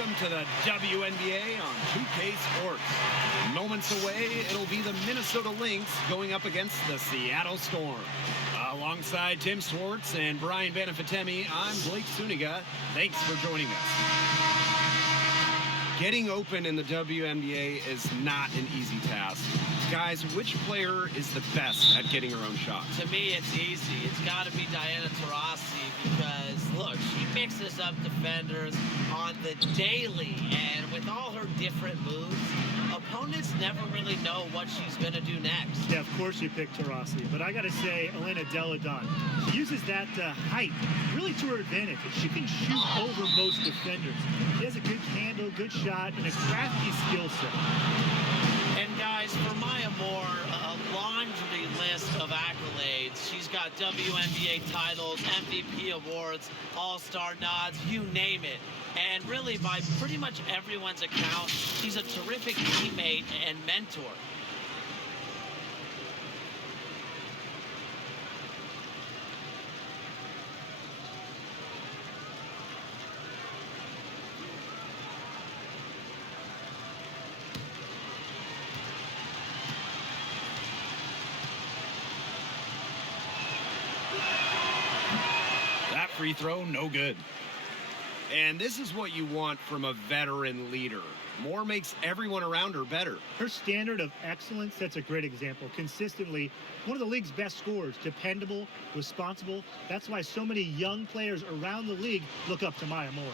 welcome to the WNBA on 2K Sports. Moments away, it'll be the Minnesota Lynx going up against the Seattle Storm. Alongside Tim Swartz and Brian Benefitemi, I'm Blake Suniga. Thanks for joining us. Getting open in the WNBA is not an easy task. Guys, which player is the best at getting her own shot? To me, it's easy. It's got to be Diana Taurasi because, look, she mixes up defenders on the daily, and with all her different moves, opponents never really know what she's going to do next. Yeah, of course you picked Taurasi, but I got to say, Elena Deladon, she uses that height really to her advantage. She can shoot over most defenders. She has a good handle, good shot, and a crafty skill set. And guys, for Maya Moore, a laundry list of accolades. She's got WNBA titles, MVP awards, All-Star nods, you name it. And really, by pretty much everyone's account, she's a terrific teammate and mentor. That free throw, no good. And this is what you want from a veteran leader. Moore makes everyone around her better. Her standard of excellence sets a great example. Consistently, one of the league's best scorers, dependable, responsible. That's why so many young players around the league look up to Maya Moore.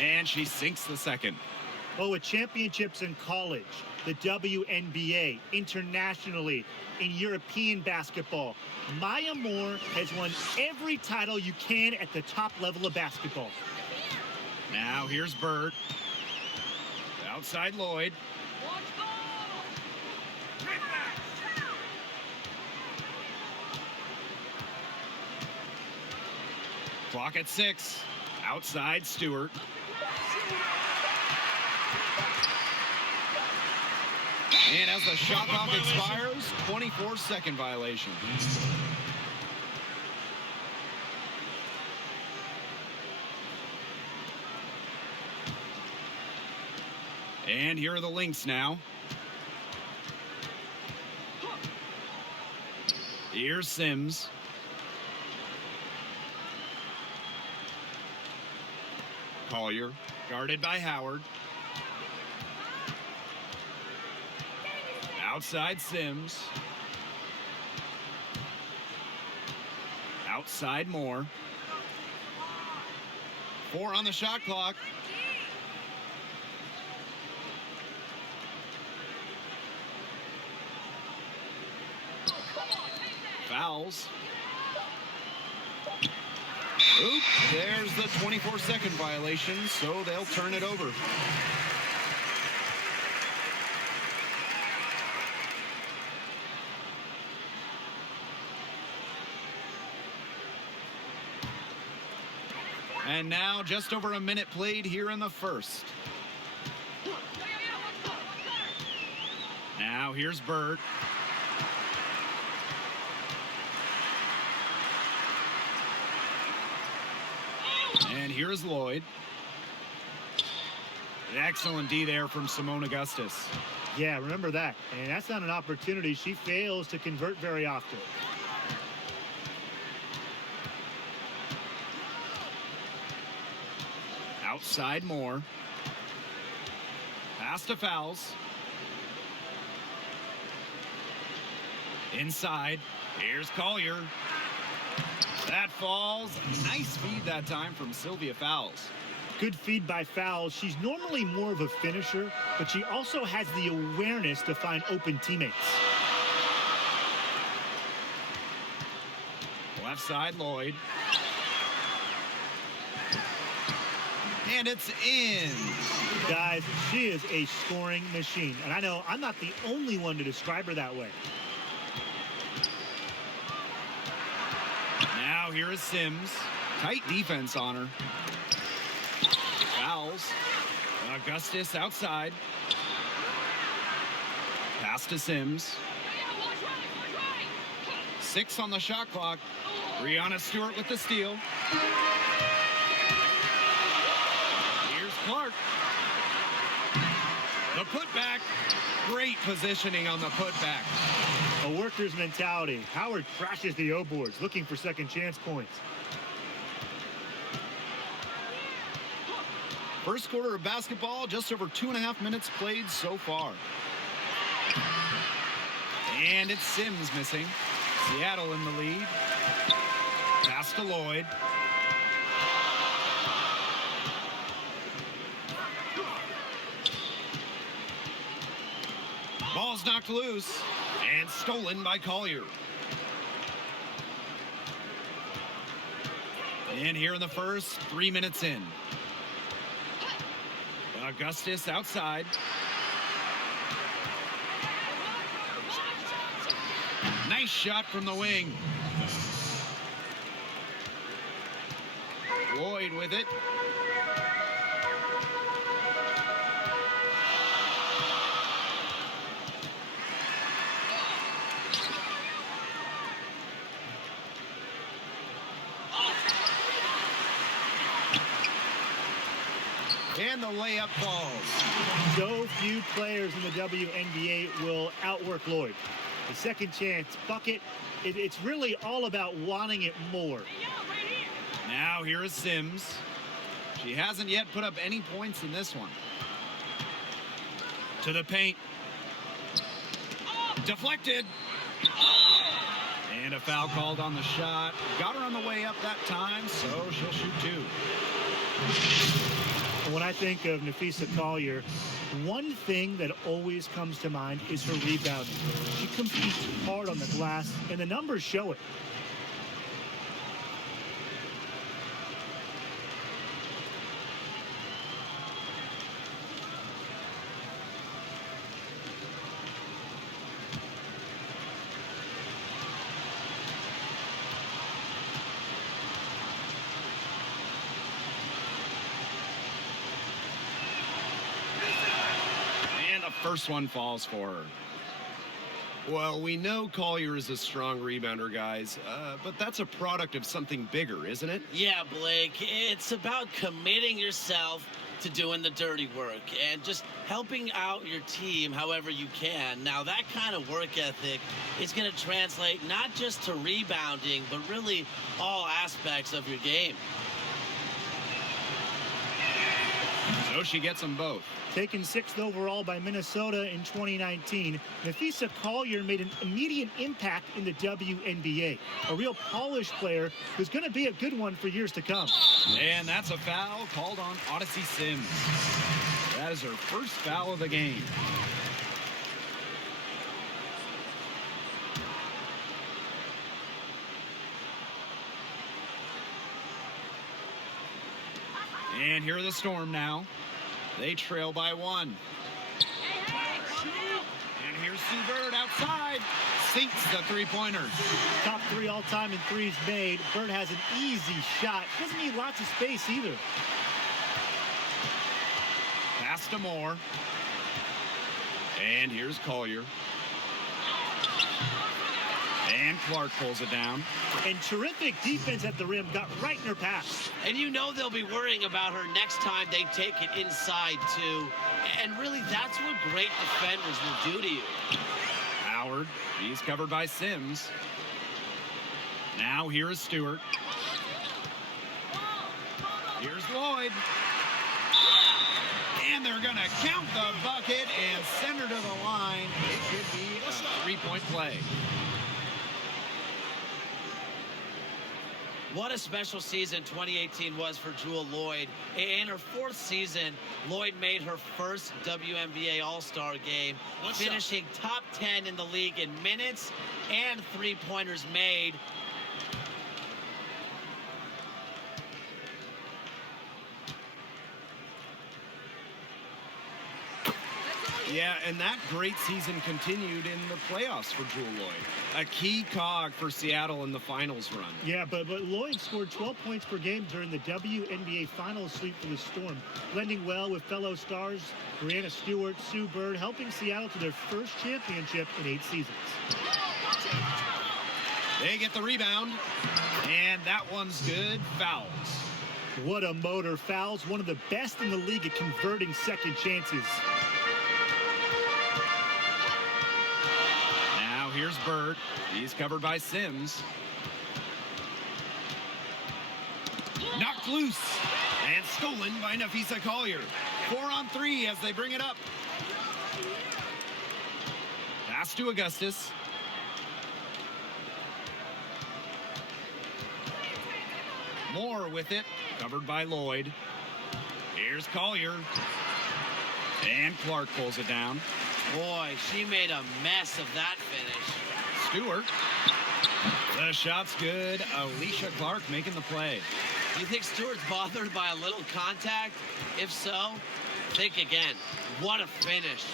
And she sinks the second. Well, with championships in college, the WNBA, internationally, in European basketball, Maya Moore has won every title you can at the top level of basketball. Now here's Bird. Outside Lloyd. Clock at 6. Outside Stewart. And as the shot clock expires, 24-second violation. And here are the Lynx now. Here's Sims. Collier, guarded by Howard. Outside Sims. Outside Moore. 4 on the shot clock. Fouls. Oop, there's the 24-second violation, so they'll turn it over. And now just over a minute played here in the first. Now here's Bird. And here's Lloyd. An excellent D there from Simone Augustus. Yeah, remember that. And that's not an opportunity she fails to convert very often. Outside Moore. Pass to Fouls. Inside. Here's Collier. That falls. Nice feed that time from Sylvia Fouls. Good feed by Fouls. She's normally more of a finisher, but she also has the awareness to find open teammates. Left side, Lloyd. And it's in. Guys, she is a scoring machine. And I know I'm not the only one to describe her that way. Now here is Sims. Tight defense on her. Fouls. Augustus outside. Pass to Sims. 6 on the shot clock. Brianna Stewart with the steal. Here's Clark. The putback. Great positioning on the putback. A worker's mentality. Howard crashes the O-boards, looking for second chance points. First quarter of basketball, just over 2.5 minutes played so far. And it's Sims missing. Seattle in the lead. Pass to Lloyd. Ball's knocked loose and stolen by Collier. And here in the first, 3 minutes in. Augustus outside. Nice shot from the wing. Lloyd with it. And the layup falls. So few players in the WNBA will outwork Lloyd. The second chance bucket, it's really all about wanting it more. Now here is Sims. She hasn't yet put up any points in this one. To the paint. Deflected. And a foul called on the shot. Got her on the way up that time, so she'll shoot two. When I think of Nafisa Collier, one thing that always comes to mind is her rebounding. She competes hard on the glass, and the numbers show it. First one falls for her. Well, we know Collier is a strong rebounder, guys, but that's a product of something bigger, isn't it? Yeah, Blake. It's about committing yourself to doing the dirty work and just helping out your team however you can. Now, that kind of work ethic is going to translate not just to rebounding, but really all aspects of your game. So she gets them both. Taken 6th overall by Minnesota in 2019, Nafisa Collier made an immediate impact in the WNBA. A real polished player who's going to be a good one for years to come. And that's a foul called on Odyssey Sims. That is her first foul of the game. And here are the Storm now. They trail by 1. And here's Sue Bird outside. Sinks the three-pointer. Top 3 all-time in threes made. Bird has an easy shot. Doesn't need lots of space either. Pass to Moore. And here's Collier. And Clark pulls it down. And terrific defense at the rim. Got right in her path. And you know they'll be worrying about her next time they take it inside, too. And really, that's what great defenders will do to you. Howard, he's covered by Sims. Now here is Stewart. Here's Lloyd. And they're going to count the bucket and send her to the line. It could be a three-point play. What a special season 2018 was for Jewell Lloyd. In her 4th season, Lloyd made her first WNBA All-Star game, finishing top 10 in the league in minutes and three-pointers made. Yeah, and that great season continued in the playoffs for Jewell Lloyd. A key cog for Seattle in the finals run. Yeah, but Lloyd scored 12 points per game during the WNBA Finals sweep for the Storm, blending well with fellow stars Brianna Stewart, Sue Bird, helping Seattle to their first championship in 8 seasons. They get the rebound, and that one's good. Fouls. What a motor. Fouls, one of the best in the league at converting second chances. Now here's Bird. He's covered by Sims. Knocked loose and stolen by Nafisa Collier. 4-on-3 as they bring it up. Pass to Augustus. Moore with it, covered by Lloyd. Here's Collier. And Clark pulls it down. Boy, she made a mess of that finish. Stewart. The shot's good. Alicia Clark making the play. Do you think Stewart's bothered by a little contact? If so, think again. What a finish.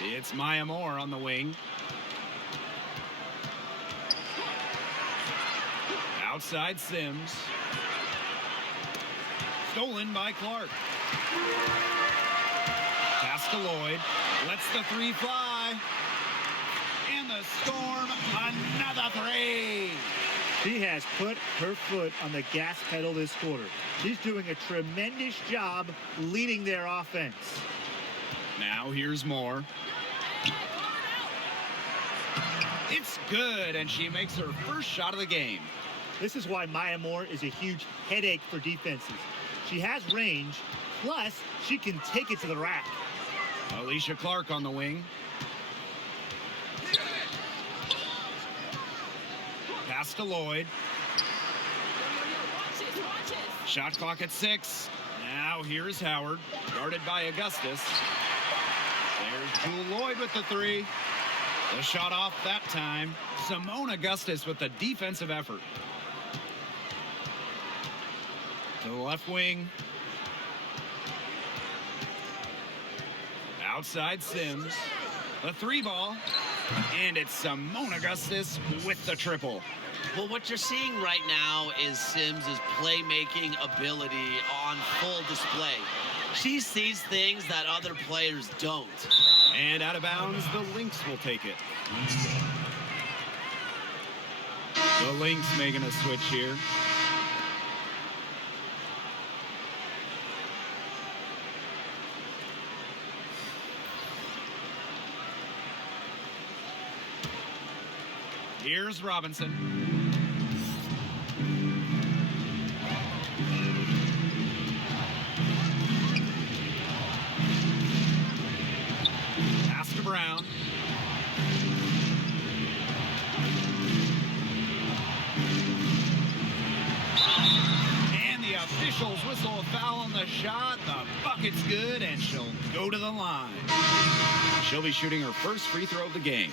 It's Maya Moore on the wing. Outside Sims. Stolen by Clark. Pass to Lloyd. Lets the three fly. And the Storm, another three. She has put her foot on the gas pedal this quarter. She's doing a tremendous job leading their offense. Now here's Moore. It's good, and she makes her first shot of the game. This is why Maya Moore is a huge headache for defenses. She has range, plus she can take it to the rack. Alicia Clark on the wing. Pass to Lloyd. Shot clock at 6. Now here's Howard, guarded by Augustus. There's Jewel Lloyd with the three. The shot off that time. Simone Augustus with the defensive effort. To the left wing. Outside Sims. The three ball. And it's Simone Augustus with the triple. Well, what you're seeing right now is Sims' playmaking ability on full display. She sees things that other players don't. And out of bounds, the Lynx will take it. The Lynx making a switch here. Here's Robinson. Pass to Brown. And the officials whistle a foul on the shot. The bucket's good, and she'll go to the line. She'll be shooting her first free throw of the game.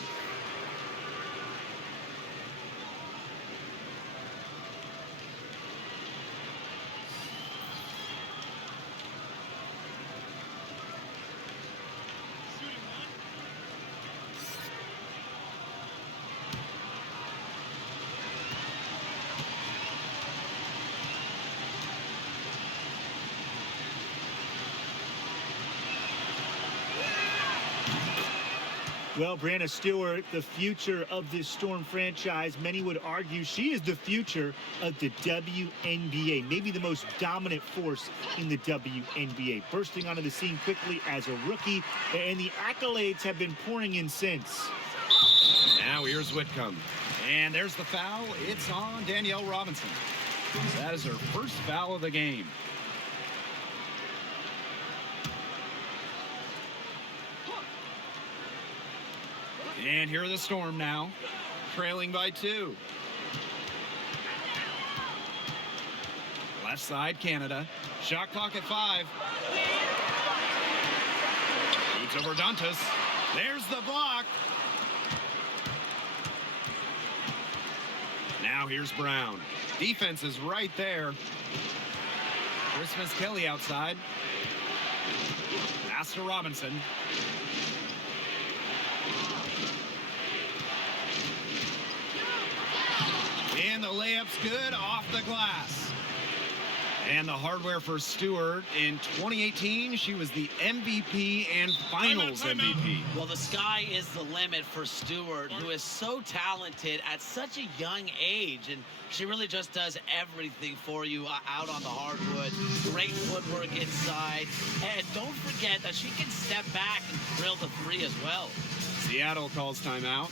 Well, Brianna Stewart, the future of this Storm franchise, many would argue she is the future of the WNBA, maybe the most dominant force in the WNBA, bursting onto the scene quickly as a rookie, and the accolades have been pouring in since. Now here's Whitcomb, and there's the foul. It's on Danielle Robinson. That is her first foul of the game. And here are the Storm now, trailing by 2. Left side, Canada. Shot clock at 5. Shoots over Dantas. There's the block. Now here's Brown. Defense is right there. Christmas Kelly outside. Pass to Robinson. And the layup's good off the glass. And the hardware for Stewart in 2018, she was the MVP and Finals MVP. Well, the sky is the limit for Stewart, who is so talented at such a young age, and she really just does everything for you out on the hardwood. Great footwork inside, and don't forget that she can step back and drill the three as well. Seattle calls timeout.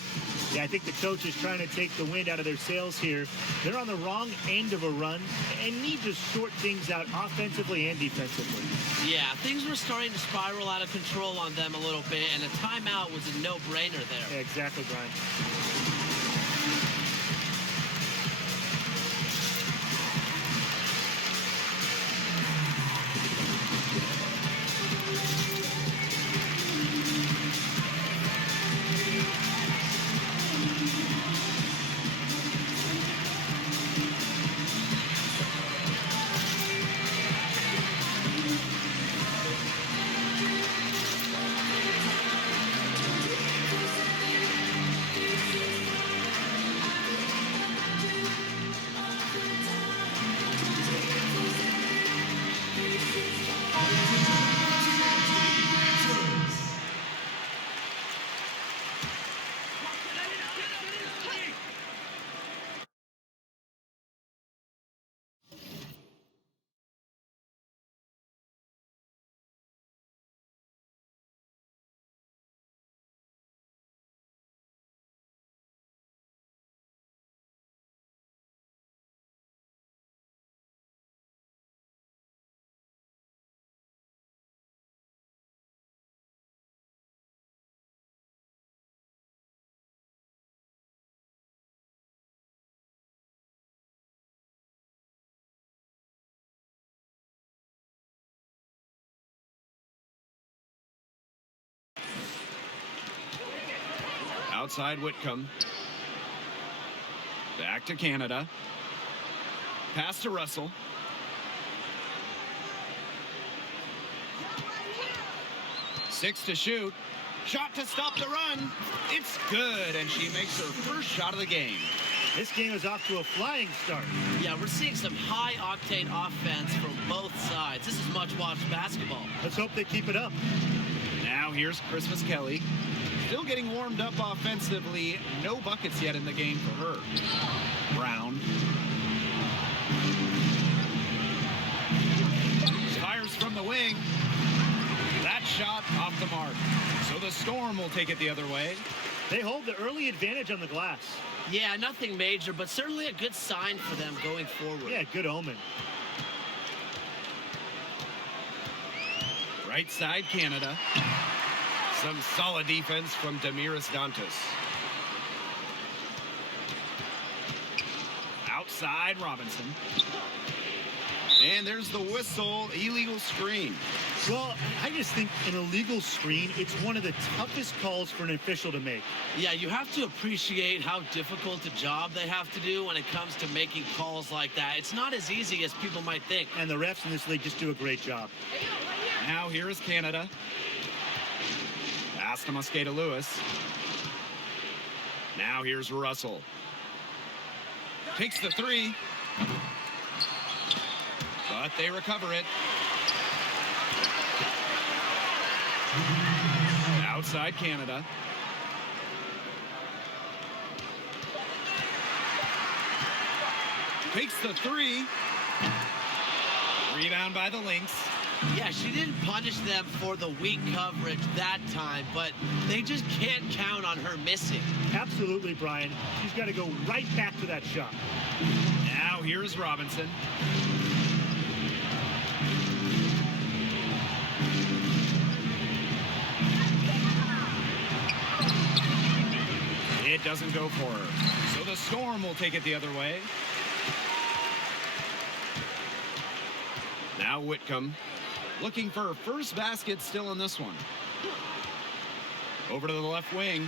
Yeah, I think the coach is trying to take the wind out of their sails here. They're on the wrong end of a run and need to sort things out offensively and defensively. Yeah, things were starting to spiral out of control on them a little bit, and a timeout was a no-brainer there. Yeah, exactly, Brian. Outside Whitcomb. Back to Canada. Pass to Russell. Six to shoot. Shot to stop the run. It's good, and she makes her first shot of the game. This game is off to a flying start. Yeah, we're seeing some high-octane offense from both sides. This is much-watched basketball. Let's hope they keep it up. Now here's Christmas Kelly. Still getting warmed up offensively. No buckets yet in the game for her. Brown. Fires from the wing. That shot off the mark. So the Storm will take it the other way. They hold the early advantage on the glass. Yeah, nothing major, but certainly a good sign for them going forward. Yeah, good omen. Right side, Canada. Some solid defense from Damiris Dantas. Outside, Robinson. And there's the whistle, illegal screen. Well, I just think an illegal screen, it's one of the toughest calls for an official to make. Yeah, you have to appreciate how difficult a job they have to do when it comes to making calls like that. It's not as easy as people might think. And the refs in this league just do a great job. Now here is Canada. Pass to Mosqueda Lewis. Now here's Russell. Takes the three. But they recover it. Outside Canada. Takes the three. Rebound by the Lynx. Yeah, she didn't punish them for the weak coverage that time, but they just can't count on her missing. Absolutely, Brian. She's got to go right back to that shot. Now here's Robinson. It doesn't go for her. So the Storm will take it the other way. Now Whitcomb looking for her first basket still in this one. Over to the left wing.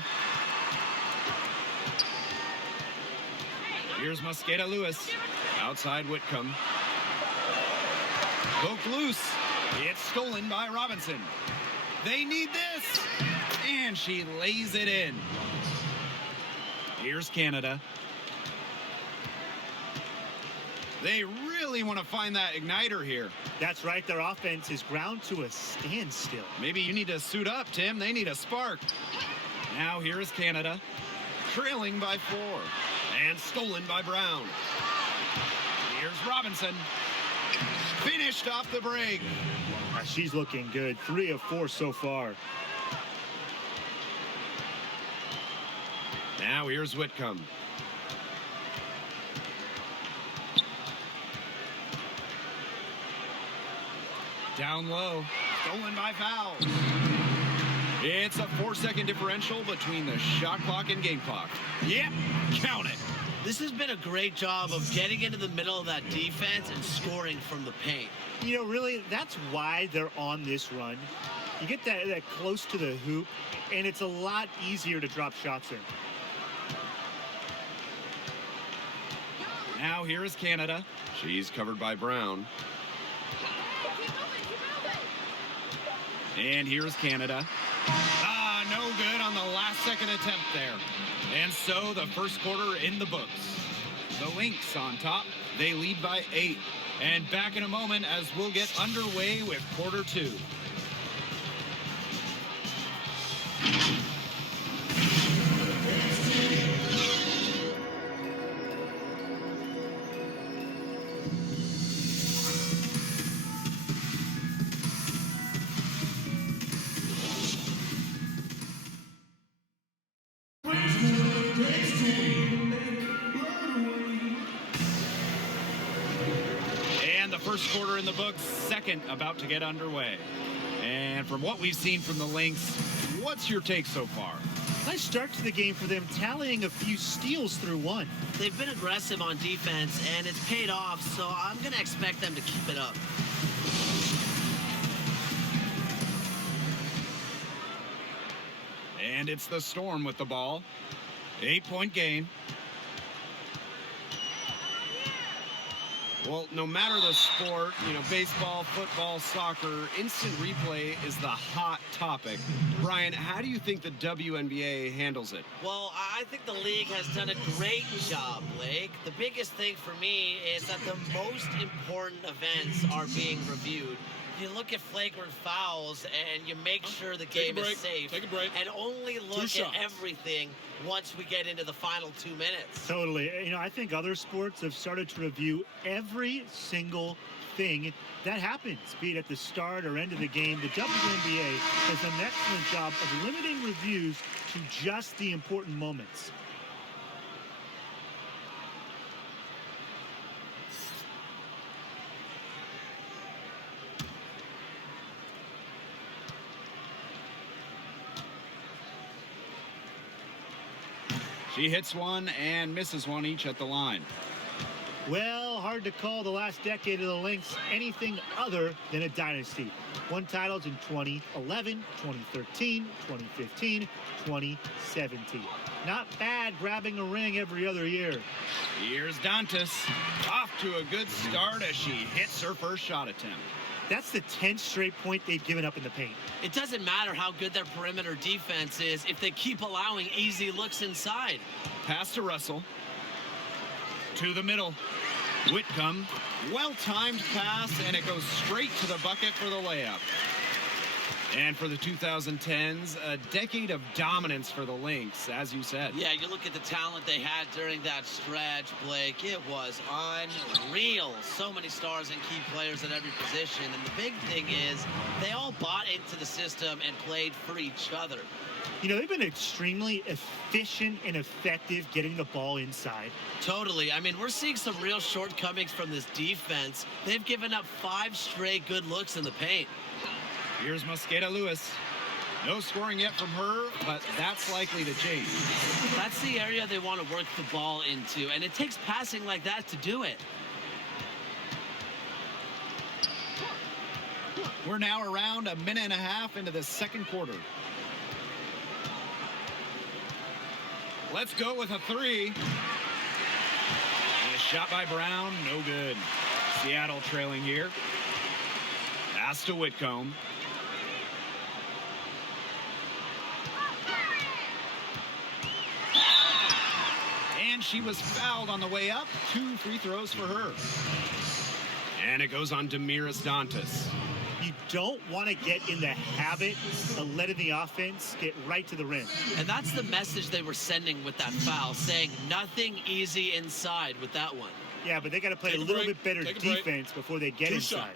Here's Mosqueda Lewis. Outside Whitcomb. Poked loose. It's stolen by Robinson. They need this. And she lays it in. Here's Canada. They really really want to find that igniter here. That's right. Their offense is ground to a standstill. Maybe you need to suit up, Tim. They need a spark. Now here is Canada, trailing by 4, and stolen by Brown. Here's Robinson, finished off the break. She's looking good. 3 of 4 so far. Now here's Whitcomb. Down low, stolen by foul. It's a 4-second differential between the shot clock and game clock. Yep, count it. This has been a great job of getting into the middle of that defense and scoring from the paint. You know, really, that's why they're on this run. You get that close to the hoop, and it's a lot easier to drop shots in. Now here is Canada. She's covered by Brown. And here's Canada. No good on the last second attempt there. And so the first quarter in the books. The Lynx on top. They lead by 8. And back in a moment as we'll get underway with quarter 2. First quarter in the books, second about to get underway. And from what we've seen from the Lynx, what's your take so far? Nice start to the game for them, tallying a few steals through one. They've been aggressive on defense, and it's paid off, so I'm going to expect them to keep it up. And it's the Storm with the ball. 8-point game. Well, no matter the sport, baseball, football, soccer, instant replay is the hot topic. Brian, how do you think the WNBA handles it? Well, I think the league has done a great job, Blake. The biggest thing for me is that the most important events are being reviewed. You look at flagrant fouls and you make sure the game is safe. Take a break. And only look at everything once we get into the final 2 minutes. Totally. I think other sports have started to review every single thing that happens, be it at the start or end of the game. The WNBA has done an excellent job of limiting reviews to just the important moments. She hits one and misses one each at the line. Well, hard to call the last decade of the Lynx anything other than a dynasty. Won titles in 2011, 2013, 2015, 2017. Not bad grabbing a ring every other year. Here's Dantas, off to a good start as she hits her first shot attempt. That's the 10th straight point they've given up in the paint. It doesn't matter how good their perimeter defense is if they keep allowing easy looks inside. Pass to Russell. To the middle. Whitcomb. Well-timed pass, and it goes straight to the bucket for the layup. And for the 2010s, a decade of dominance for the Lynx, as you said. Yeah, you look at the talent they had during that stretch, Blake. It was unreal. So many stars and key players at every position. And the big thing is they all bought into the system and played for each other. They've been extremely efficient and effective getting the ball inside. Totally. I mean, we're seeing some real shortcomings from this defense. They've given up 5 straight good looks in the paint. Here's Mosqueda Lewis. No scoring yet from her, but that's likely to change. That's the area they want to work the ball into, and it takes passing like that to do it. We're now around a minute and a half into the second quarter. Let's go with a 3. And a shot by Brown, no good. Seattle trailing here. Pass to Whitcomb. And she was fouled on the way up. 2 free throws for her. And it goes on Damiris Dantas. You don't want to get in the habit of letting the offense get right to the rim. And that's the message they were sending with that foul, saying nothing easy inside with that one. Yeah, but they got to play a little bit better defense before they get inside.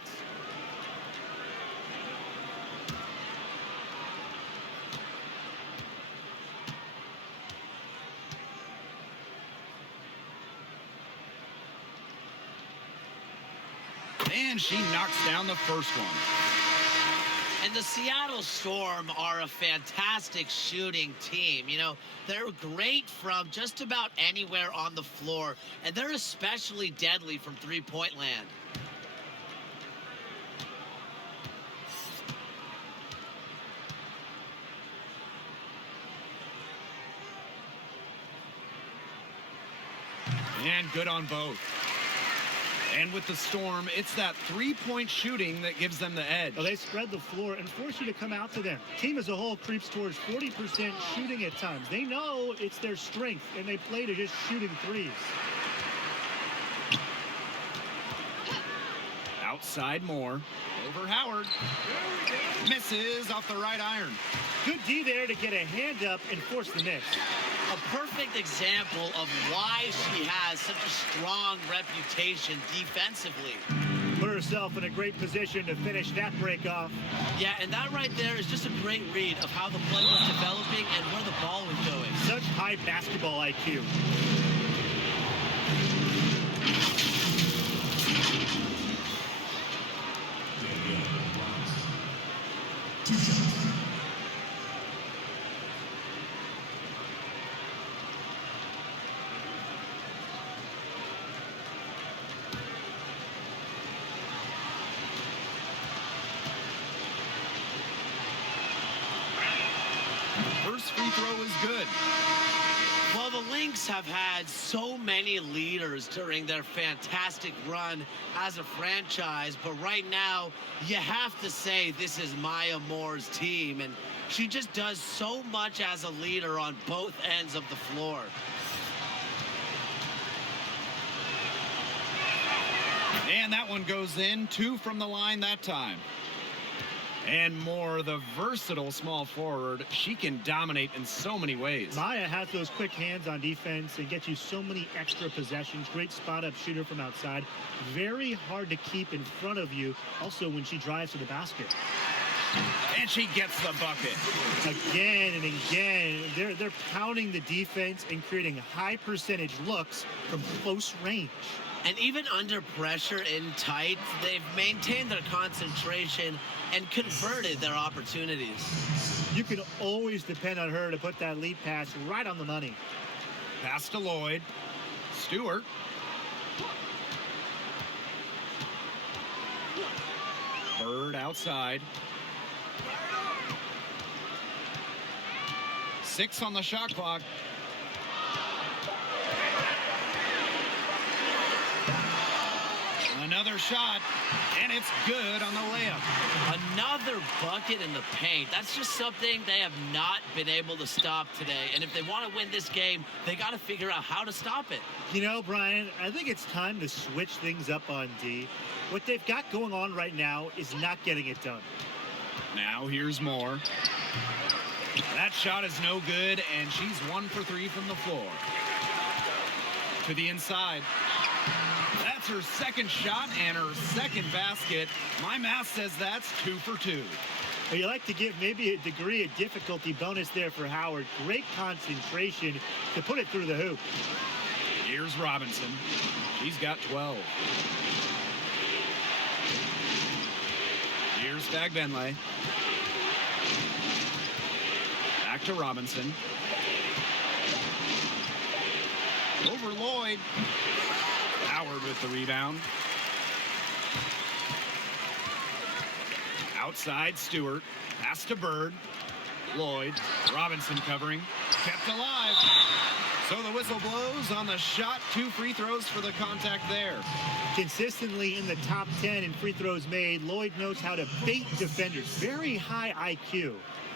And she knocks down the first one. And the Seattle Storm are a fantastic shooting team. You know, they're great from just about anywhere on the floor, and they're especially deadly from three-point land. And good on both. And with the Storm, it's that three-point shooting that gives them the edge. Well, they spread the floor and force you to come out to them. Team as a whole creeps towards 40% shooting at times. They know it's their strength, and they play to just shooting threes. Outside Moore. Over Howard. Misses off the right iron. Good D there to get a hand up and force the miss. A perfect example of why she has such a strong reputation defensively. Put herself in a great position to finish that break off. Yeah, and that right there is just a great read of how the play was developing and where the ball was going. Such high basketball IQ. First free throw is good. Well, the Lynx have had so many leaders during their fantastic run as a franchise, but right now, you have to say this is Maya Moore's team, and she just does so much as a leader on both ends of the floor. And that one goes in. 2 from the line that time. And Moore, the versatile small forward, she can dominate in so many ways. Maya has those quick hands on defense and gets you so many extra possessions. Great spot-up shooter from outside. Very hard to keep in front of you, also when she drives to the basket. And she gets the bucket. Again and again, they're pounding the defense and creating high percentage looks from close range. And even under pressure in tight, they've maintained their concentration and converted their opportunities. You can always depend on her to put that lead pass right on the money. Pass to Lloyd. Stewart. Bird outside. 6 on the shot clock. Another shot, and it's good on the layup. Another bucket in the paint. That's just something they have not been able to stop today. And if they want to win this game, they got to figure out how to stop it. You know, Brian, I think it's time to switch things up on D. What they've got going on right now is not getting it done. Now here's Moore. That shot is no good, and she's 1 for 3 from the floor. To the inside. That's her second shot and her second basket. My math says that's 2 for 2. Well, you like to give maybe a degree of difficulty bonus there for Howard. Great concentration to put it through the hoop. Here's Robinson. She's got 12. Here's Stagbenley. Back to Robinson. Over Lloyd. Howard with the rebound. Outside Stewart. Pass to Bird. Lloyd. Robinson covering. Kept alive. So the whistle blows on the shot. 2 free throws for the contact there. Consistently in the top 10 in free throws made. Lloyd knows how to bait defenders. Very high IQ.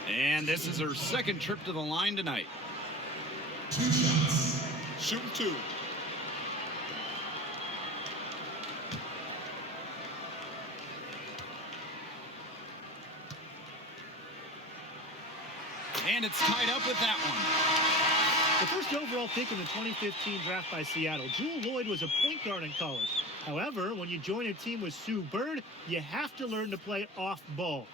And this is her second trip to the line tonight. 2 shots. Shooting 2. And it's tied up with that one. The first overall pick in the 2015 draft by Seattle, Jewel Lloyd was a point guard in college. However, when you join a team with Sue Bird, you have to learn to play off ball.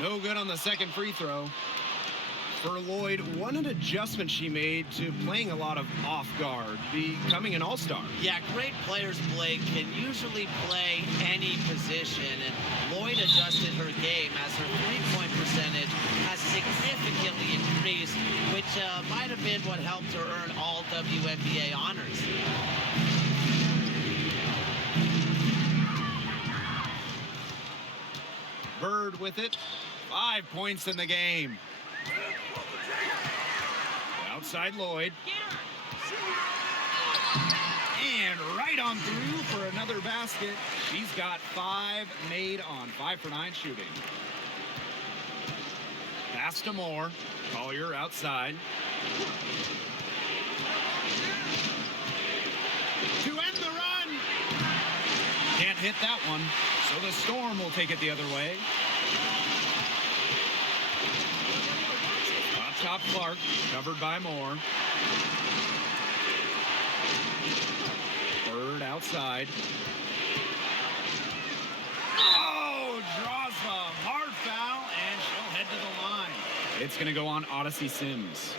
No good on the second free throw. For Lloyd, what an adjustment she made to playing a lot of off guard, becoming an all-star. Yeah, great players, Blake, can usually play any position, and Lloyd adjusted her game as her three-point percentage has significantly increased, which might have been what helped her earn all WNBA honors. Bird with it. 5 points in the game. Outside Lloyd. And right on through for another basket. She's got 5 made on 5 for 9 shooting. Pass to Moore. Collier outside. To end the run. Can't hit that one. So the Storm will take it the other way. Top Clark, covered by Moore. Bird outside. Oh, draws the hard foul, and she'll head to the line. It's going to go on Odyssey Sims.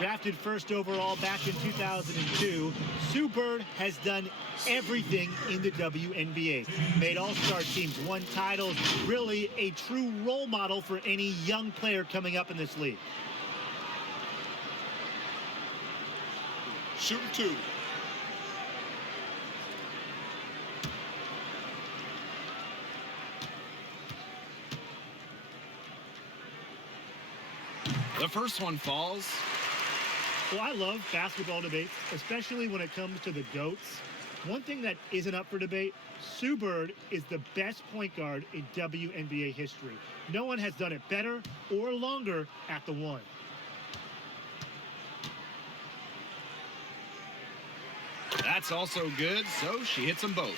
Drafted first overall back in 2002, Sue Bird has done everything in the WNBA. Made all-star teams, won titles, really a true role model for any young player coming up in this league. Shooting 2. The first one falls. Well, I love basketball debates, especially when it comes to the GOATs. One thing that isn't up for debate, Sue Bird is the best point guard in WNBA history. No one has done it better or longer at the one. That's also good, so she hits them both.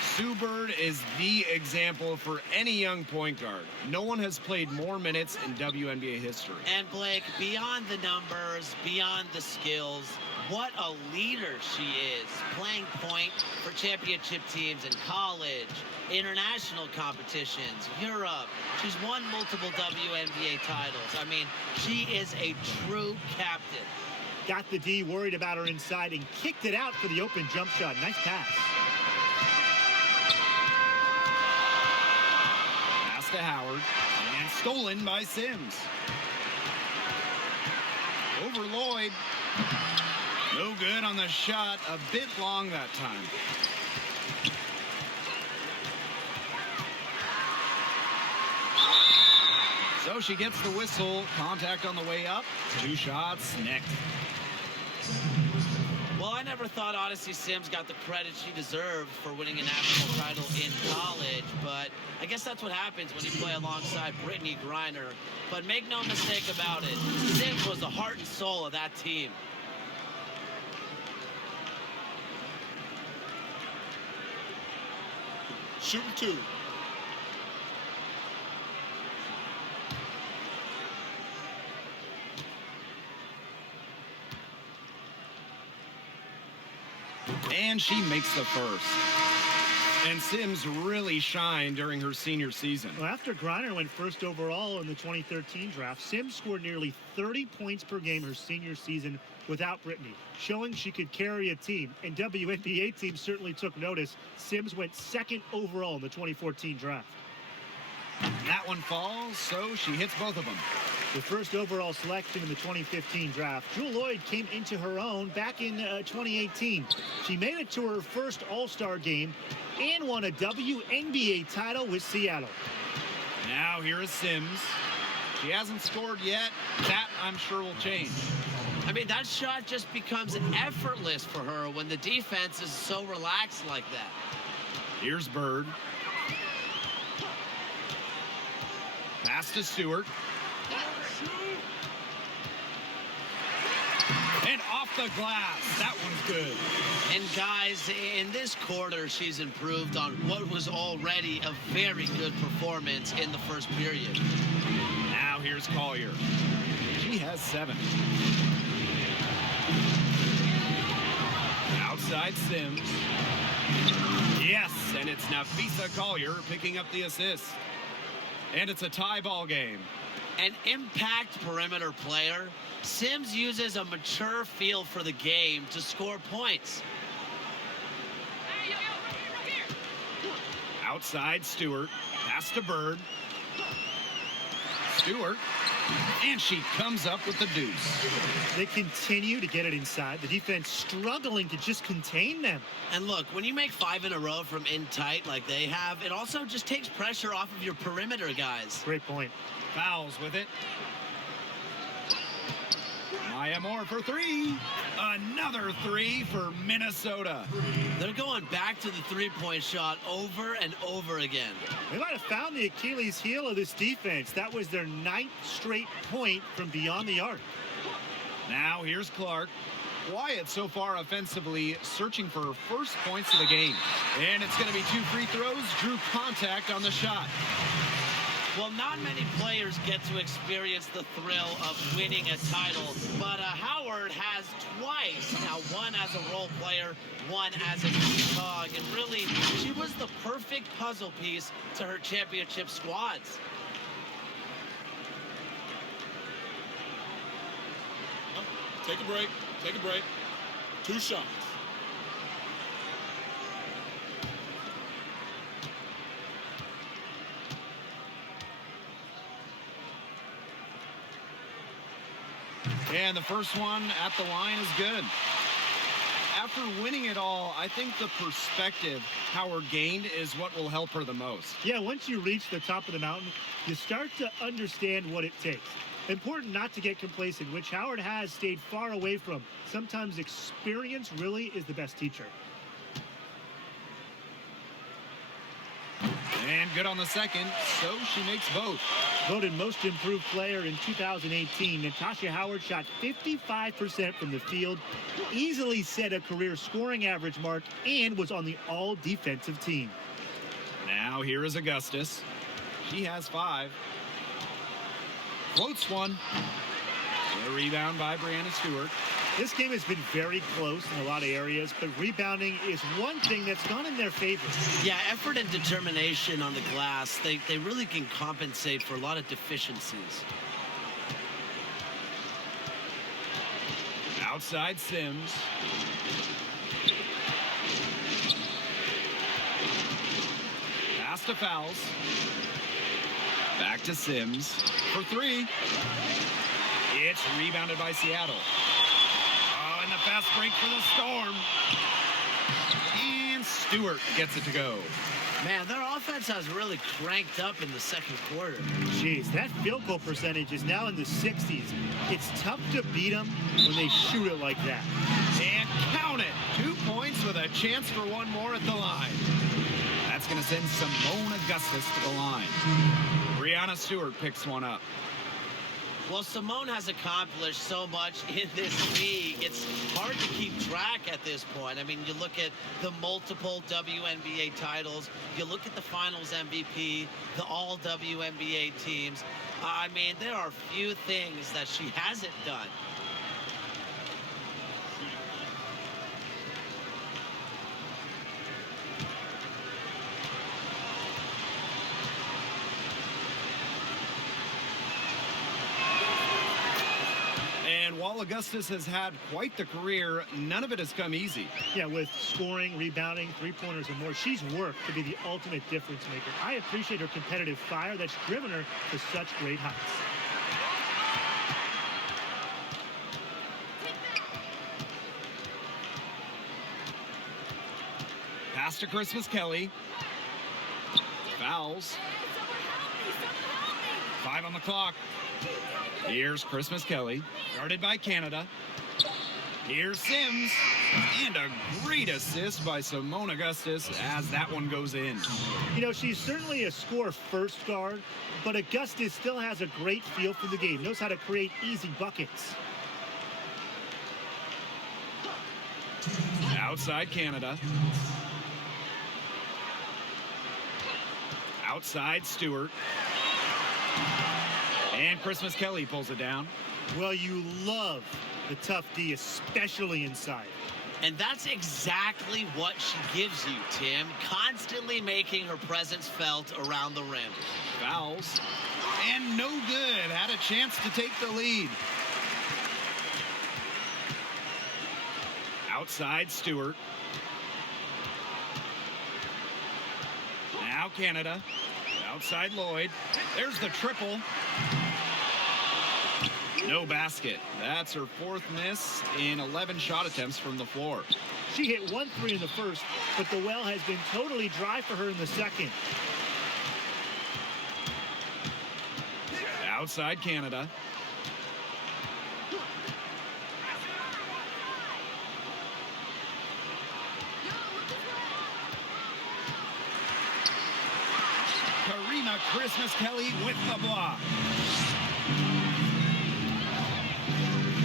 Sue Bird is the example for any young point guard. No one has played more minutes in WNBA history. And Blake, beyond the numbers, beyond the skills, what a leader she is. Playing point for championship teams in college, international competitions, Europe. She's won multiple WNBA titles. I mean, she is a true captain. Got the D worried about her inside and kicked it out for the open jump shot. Nice pass. Pass to Howard, and stolen by Sims. Over Lloyd. No good on the shot. A bit long that time. So she gets the whistle. Contact on the way up. 2 shots next. Well, I never thought Odyssey Sims got the credit she deserved for winning a national title in college, but I guess that's what happens when you play alongside Brittany Griner. But make no mistake about it, Sims was the heart and soul of that team. Shooting 2. And she makes the first. And Sims really shined during her senior season. Well, after Griner went first overall in the 2013 draft, Sims scored nearly 30 points per game her senior season without Brittany, showing she could carry a team. And WNBA teams certainly took notice. Sims went second overall in the 2014 draft. That one falls, so she hits both of them. The first overall selection in the 2015 draft, Jewel Lloyd came into her own back in 2018. She made it to her first All-Star game and won a WNBA title with Seattle. Now here is Sims. She hasn't scored yet. That, I'm sure, will change. I mean, that shot just becomes effortless for her when the defense is so relaxed like that. Here's Bird. Pass to Stewart. And off the glass. That one's good. And guys, in this quarter, she's improved on what was already a very good performance in the first period. Now here's Collier. She has 7. Outside Sims. Yes, and it's Nafisa Collier picking up the assist. And it's a tie ball game. An impact perimeter player, Sims uses a mature feel for the game to score points. Outside Stewart. Pass to Bird. Stewart. And she comes up with the deuce. They continue to get it inside. The defense struggling to just contain them. And look, when you make 5 in a row from in tight like they have, it also just takes pressure off of your perimeter guys. Great point. Fouls with it. Maya Moore for 3. Another 3 for Minnesota. They're going back to the three-point shot over and over again. They might have found the Achilles heel of this defense. That was their 9th straight point from beyond the arc. Now here's Clark. Wyatt so far offensively searching for her first points of the game. And it's going to be 2 free throws. Drew contact on the shot. Well, not many players get to experience the thrill of winning a title, but Howard has twice. Now, one as a role player, one as a key cog, and really, she was the perfect puzzle piece to her championship squads. Take a break. Take a break. 2 shots. And the first one at the line is good. After winning it all, I think the perspective Howard gained is what will help her the most. Yeah, once you reach the top of the mountain, you start to understand what it takes. Important not to get complacent, which Howard has stayed far away from. Sometimes experience really is the best teacher. And good on the second, so she makes both. Voted most improved player in 2018, Natasha Howard shot 55% from the field, easily set a career scoring average mark, and was on the all-defensive team. Now here is Augustus. She has 5. Floats one. A rebound by Brianna Stewart. This game has been very close in a lot of areas, but rebounding is one thing that's gone in their favor. Yeah, effort and determination on the glass, they really can compensate for a lot of deficiencies. Outside Sims. Pass to Fouls. Back to Sims for 3. It's rebounded by Seattle. Oh, and the fast break for the Storm. And Stewart gets it to go. Man, their offense has really cranked up in the second quarter. Jeez, that field goal percentage is now in the 60s. It's tough to beat them when they shoot it like that. And count it. 2 points with a chance for one more at the line. That's going to send Simone Augustus to the line. Brianna Stewart picks one up. Well, Simone has accomplished so much in this league. It's hard to keep track at this point. I mean, you look at the multiple WNBA titles, you look at the finals MVP, the all WNBA teams. I mean, there are few things that she hasn't done. And while Augustus has had quite the career, none of it has come easy. Yeah, with scoring, rebounding, three-pointers and more, she's worked to be the ultimate difference maker. I appreciate her competitive fire that's driven her to such great heights. Pass to Christmas Kelly. Fouls. 5 on the clock. Here's Christmas Kelly, guarded by Canada. Here's Sims, and a great assist by Simone Augustus as that one goes in. You know, she's certainly a score-first guard, but Augustus still has a great feel for the game, knows how to create easy buckets. Outside Canada. Outside Stewart. And Christmas Kelly pulls it down. Well, you love the tough D, especially inside. And that's exactly what she gives you, Tim. Constantly making her presence felt around the rim. Fouls. And no good. Had a chance to take the lead. Outside Stewart. Now Canada. Outside Lloyd. There's the triple. No basket. That's her fourth miss in 11 shot attempts from the floor. She hit 1 3 in the first, but the well has been totally dry for her in the second. Outside Canada. Karima Christmas Kelly with the block.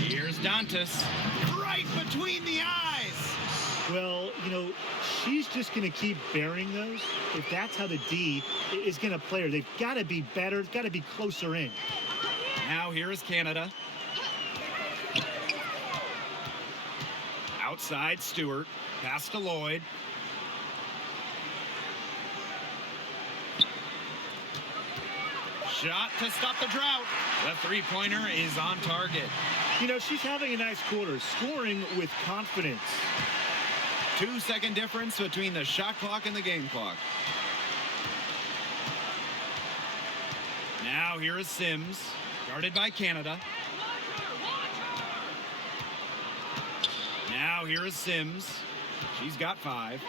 Here's Dantas. Right between the eyes. Well, you know, she's just going to keep burying those. If that's how the D is going to play her, they've got to be better. It's got to be closer in. Now here is Canada. Outside Stewart. Pass to Lloyd. Shot to stop the drought. The three-pointer is on target. You know, she's having a nice quarter, scoring with confidence. 2-second difference between the shot clock and the game clock. Now here is Sims, guarded by Canada. Now here is Sims. She's got 5.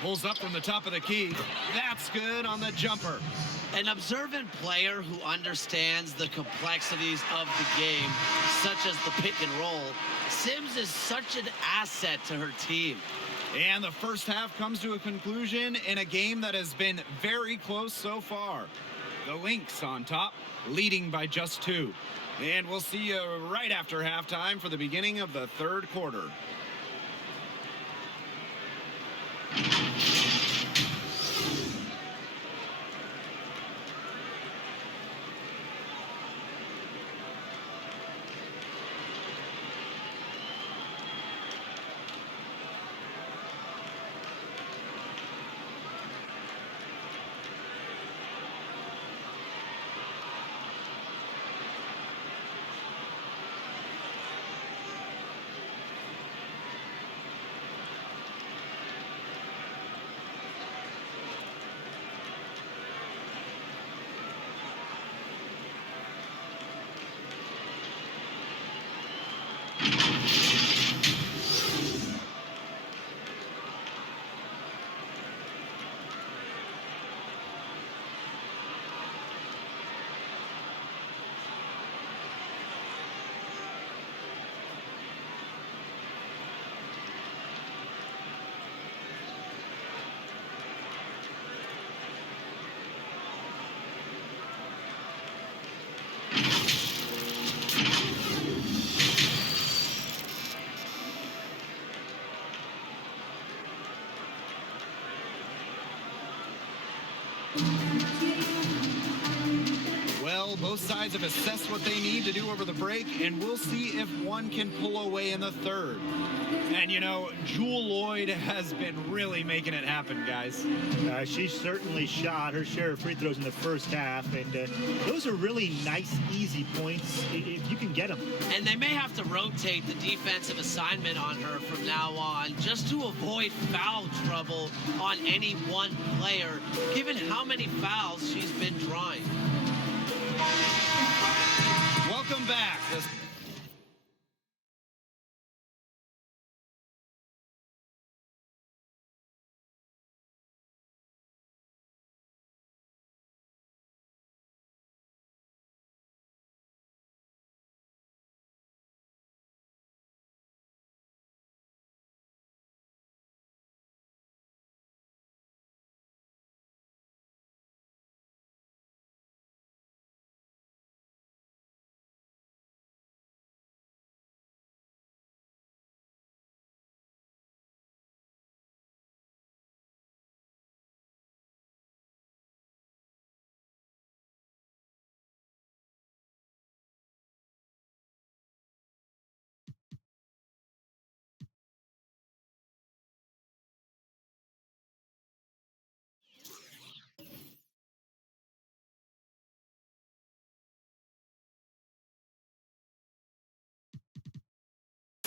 Pulls up from the top of the key. That's good on the jumper. An observant player who understands the complexities of the game, such as the pick and roll, Sims is such an asset to her team. And the first half comes to a conclusion in a game that has been very close so far. The Lynx on top, leading by just 2. And we'll see you right after halftime for the beginning of the third quarter. Well, both sides have assessed what they need to do over the break, and we'll see if one can pull away in the third. And, you know, Jewel Lloyd has been really making it happen, guys. She certainly shot her share of free throws in the first half, and those are really nice, easy points if you can get them. And they may have to rotate the defensive assignment on her from now on just to avoid foul trouble on any one player, given how many fouls she's been drawing. Welcome back.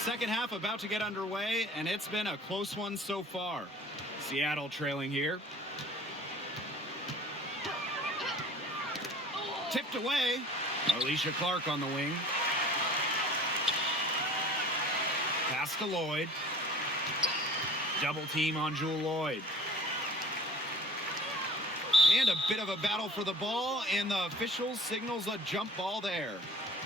second half about to get underway, and it's been a close one so far. Seattle trailing here. Tipped away. Alicia Clark on the wing. Pass to Lloyd. Double team on Jewel Lloyd. And a bit of a battle for the ball, and the official signals a jump ball there.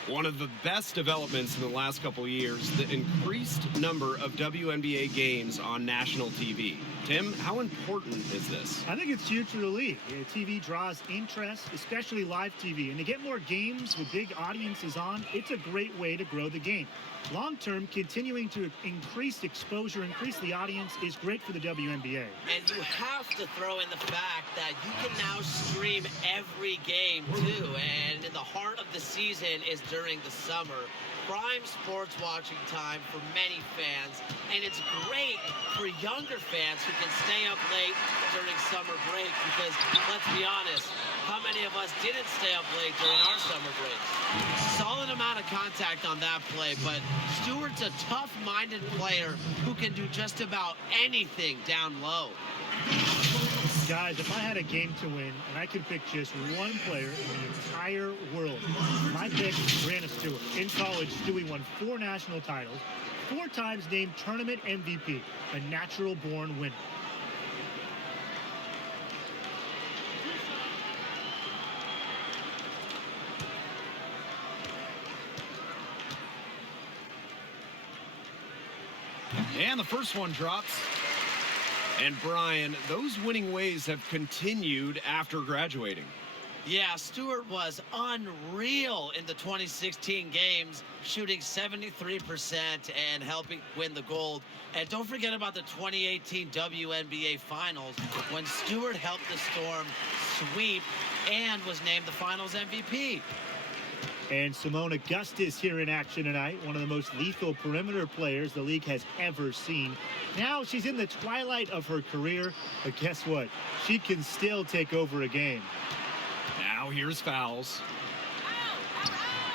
One of the best developments in the last couple years, the increased number of WNBA games on national TV. Tim, how important is this? I think it's huge for the league. TV draws interest, especially live TV. And to get more games with big audiences on, it's a great way to grow the game. Long term, continuing to increase exposure, increase the audience is great for the WNBA. And you have to throw in the fact that you can now stream every game too. And in the heart of the season is during the summer. Prime sports watching time for many fans, and it's great for younger fans who can stay up late during summer break, because let's be honest, how many of us didn't stay up late during our summer breaks? Solid amount of contact on that play, but Stewart's a tough-minded player who can do just about anything down low. Guys, if I had a game to win and I could pick just one player in the entire world, my pick is Brianna Stewart. In college, Stewie won 4 national titles, 4 times named tournament MVP, a natural-born winner. And the first one drops. And Brian, those winning ways have continued after graduating. Yeah, Stewart was unreal in the 2016 games, shooting 73% and helping win the gold. And don't forget about the 2018 WNBA Finals, when Stewart helped the Storm sweep and was named the Finals MVP. And Simone Augustus here in action tonight, one of the most lethal perimeter players the league has ever seen. Now she's in the twilight of her career, but guess what? She can still take over a game. Now here's fouls.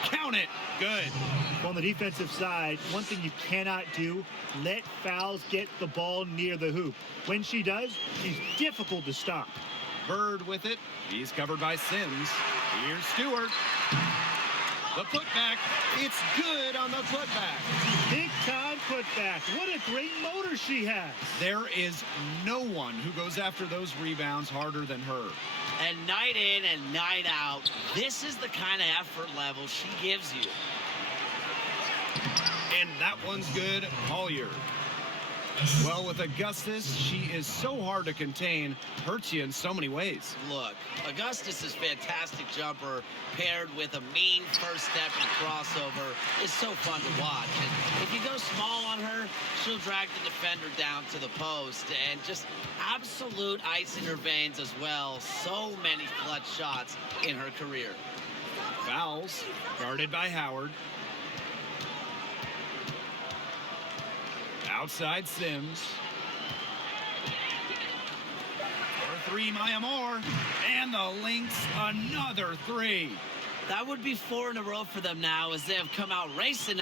Count it. Good. On the defensive side, one thing you cannot do, let fouls get the ball near the hoop. When she does, she's difficult to stop. Bird with it. He's covered by Sims. Here's Stewart. The putback, it's good on the putback. Big time putback. What a great motor she has. There is no one who goes after those rebounds harder than her. And night in and night out, this is the kind of effort level she gives you. And that one's good, Collier. Well, with Augustus, she is so hard to contain, hurts you in so many ways. Look, Augustus's fantastic jumper paired with a mean first step and crossover is so fun to watch. And if you go small on her, she'll drag the defender down to the post, and just absolute ice in her veins as well. So many clutch shots in her career. Fouls, guarded by Howard. Outside Sims. For 3, Maya Moore. And the Lynx, another 3. That would be 4 in a row for them now, as they have come out racing.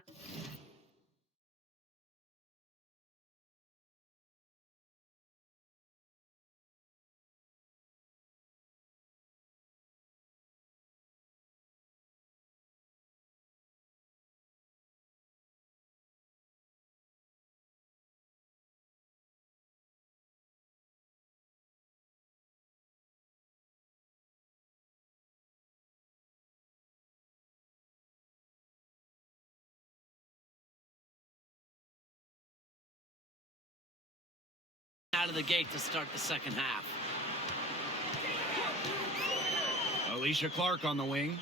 Out of the gate to start the second half. Alicia Clark on the wing.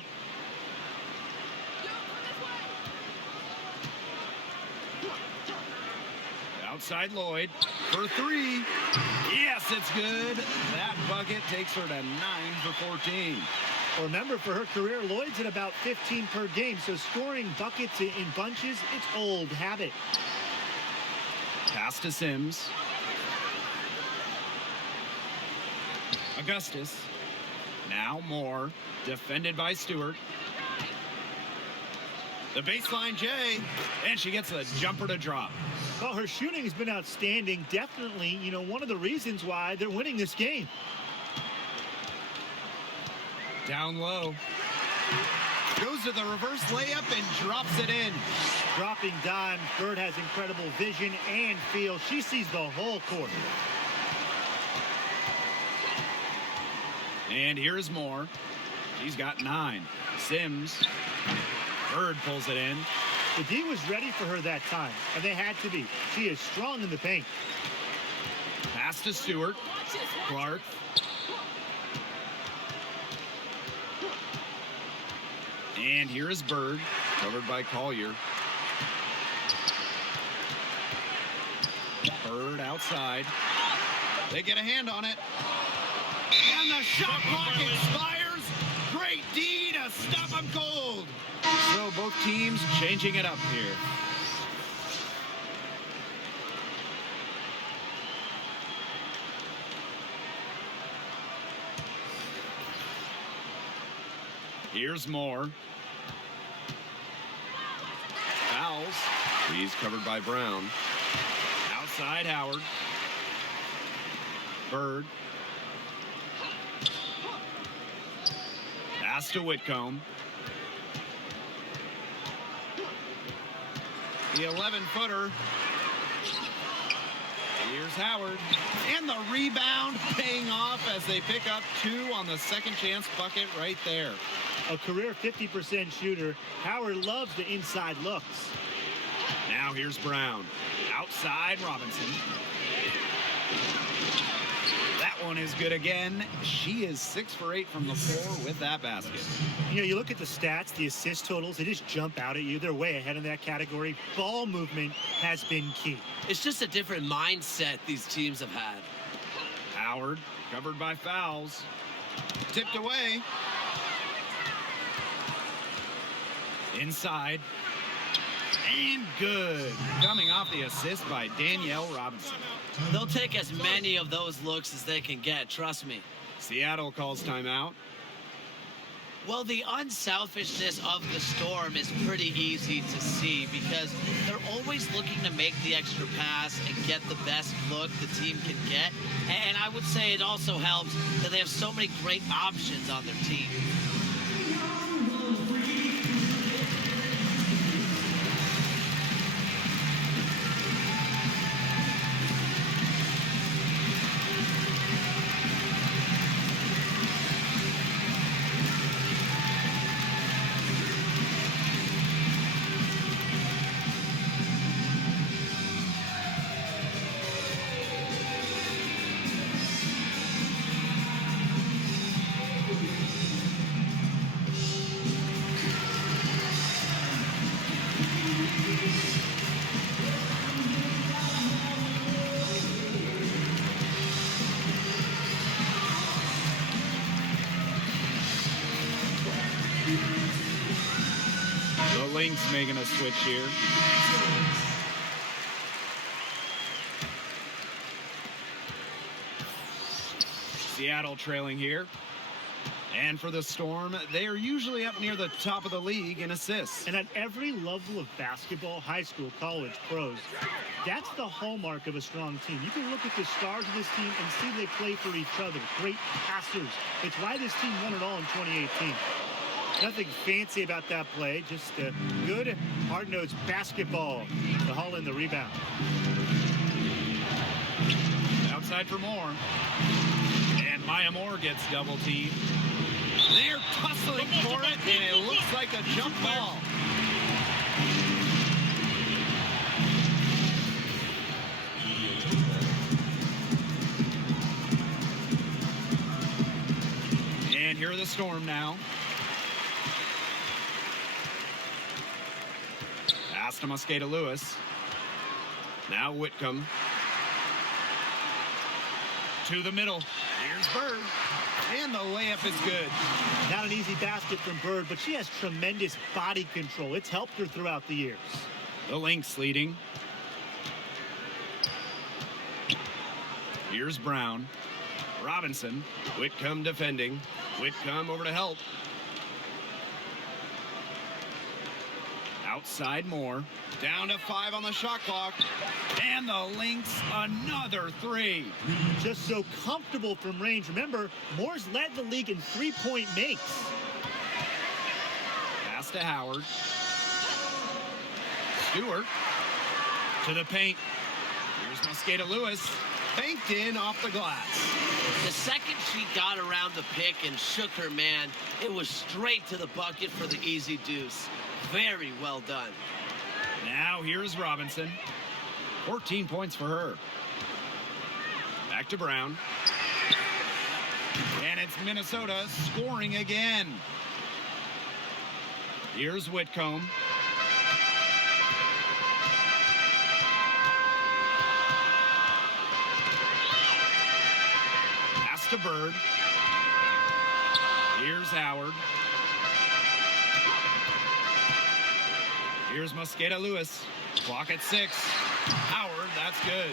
Outside Lloyd for 3. Yes, it's good. That bucket takes her to 9 for 14. Remember, for her career, Lloyd's at about 15 per game, so scoring buckets in bunches, it's old habit. Pass to Sims. Augustus. Now Moore, defended by Stewart. The baseline J, and she gets a jumper to drop. Well, her shooting has been outstanding. Definitely, one of the reasons why they're winning this game. Down low. Goes to the reverse layup and drops it in. Dropping dimes. Bird has incredible vision and feel. She sees the whole court. And here's more. She's got 9. Sims. Bird pulls it in. The D was ready for her that time, and they had to be. She is strong in the paint. Pass to Stewart. Clark. And here is Bird, covered by Collier. Bird outside. They get a hand on it. And the shot clock expires. Great D to stop them cold. So both teams changing it up here. Here's more. Fouls. He's covered by Brown. Outside Howard. Bird. Pass to Whitcomb. The 11-footer. Here's Howard. And the rebound paying off as they pick up 2 on the second chance bucket right there. A career 50% shooter. Howard loves the inside looks. Now here's Brown. Outside Robinson. That one is good again. She is 6 for 8 from the floor with that basket. You look at the stats, the assist totals, they just jump out at you. They're way ahead in that category. Ball movement has been key. It's just a different mindset these teams have had. Howard covered by fouls. Tipped away. Inside. And good. Coming off the assist by Danielle Robinson. They'll take as many of those looks as they can get, trust me. Seattle calls timeout. Well, the unselfishness of the Storm is pretty easy to see because they're always looking to make the extra pass and get the best look the team can get. And I would say it also helps that they have so many great options on their team. The Lynx making a switch here. Seattle trailing here. And for the Storm, they are usually up near the top of the league in assists. And at every level of basketball, high school, college, pros, that's the hallmark of a strong team. You can look at the stars of this team and see they play for each other. Great passers. It's why this team won it all in 2018. Nothing fancy about that play, just a good, hard-nosed basketball to haul in the rebound. Outside for Moore. And Maya Moore gets double teamed. They're tussling for it, and it looks like a jump ball. And here are the Storm now. Pass to Mosqueda Lewis. Now Whitcomb. To the middle. Here's Bird. And the layup is good. Not an easy basket from Bird, but she has tremendous body control. It's helped her throughout the years. The Lynx leading. Here's Brown. Robinson. Whitcomb defending. Whitcomb over to help. Outside Moore. Down to 5 on the shot clock. And the Lynx, another 3. Just so comfortable from range. Remember, Moore's led the league in three-point makes. Pass to Howard. Stewart to the paint. Here's Mosqueda Lewis. Banked in off the glass. The second she got around the pick and shook her man, it was straight to the bucket for the easy deuce. Very well done. Now here's Robinson. 14 points for her. Back to Brown. And it's Minnesota scoring again. Here's Whitcomb. Pass to Bird. Here's Howard. Here's Mosqueda Lewis. Clock at 6. Howard, that's good.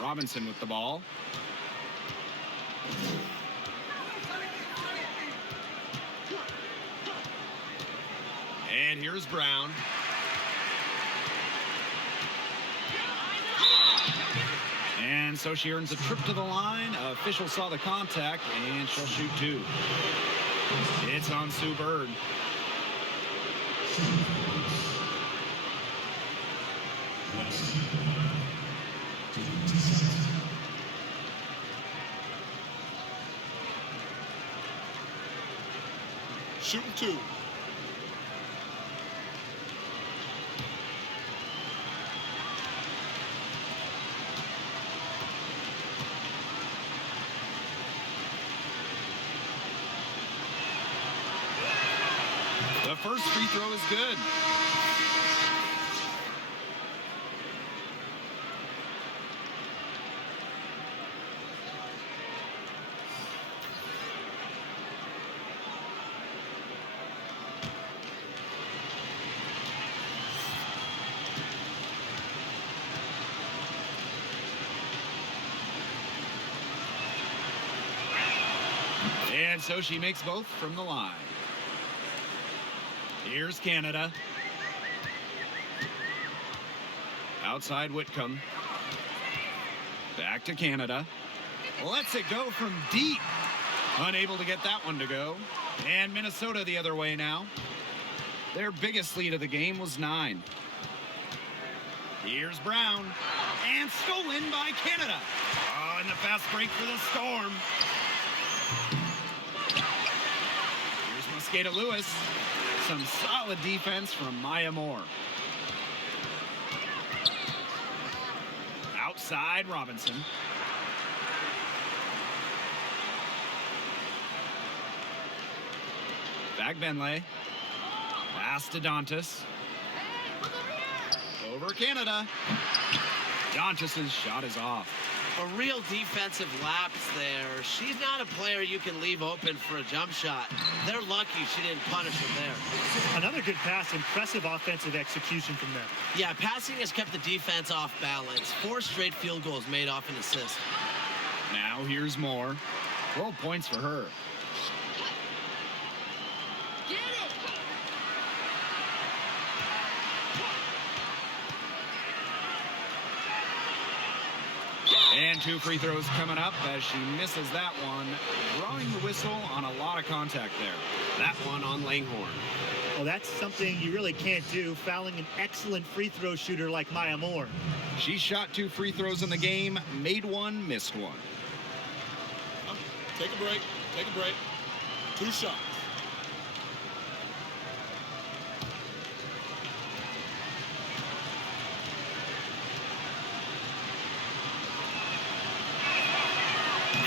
Robinson with the ball. And here's Brown. And so she earns a trip to the line. Official saw the contact, and she'll shoot 2. It's on Sue Bird. Shooting 2. The first free throw is good. And so she makes both from the line. Here's Canada. Outside Whitcomb. Back to Canada. Lets it go from deep. Unable to get that one to go. And Minnesota the other way now. Their biggest lead of the game was 9. Here's Brown. And stolen by Canada. Oh, and the fast break for the Storm. Here's Mosqueda Lewis. Some solid defense from Maya Moore. Outside Robinson. Back Benley. Pass to Dantas. Over Canada. Dantas' shot is off. A real defensive lapse there. She's not a player you can leave open for a jump shot. They're lucky she didn't punish him there. Another good pass. Impressive offensive execution from them. Yeah, passing has kept the defense off balance. 4 straight field goals made off an assist. Now here's Moore. 12 points for her. And 2 free throws coming up as she misses that one. Drawing the whistle on a lot of contact there. That one on Langhorne. Well, that's something you really can't do, fouling an excellent free throw shooter like Maya Moore. She shot 2 free throws in the game, made 1, missed 1. Take a break. Take a break. 2 shots.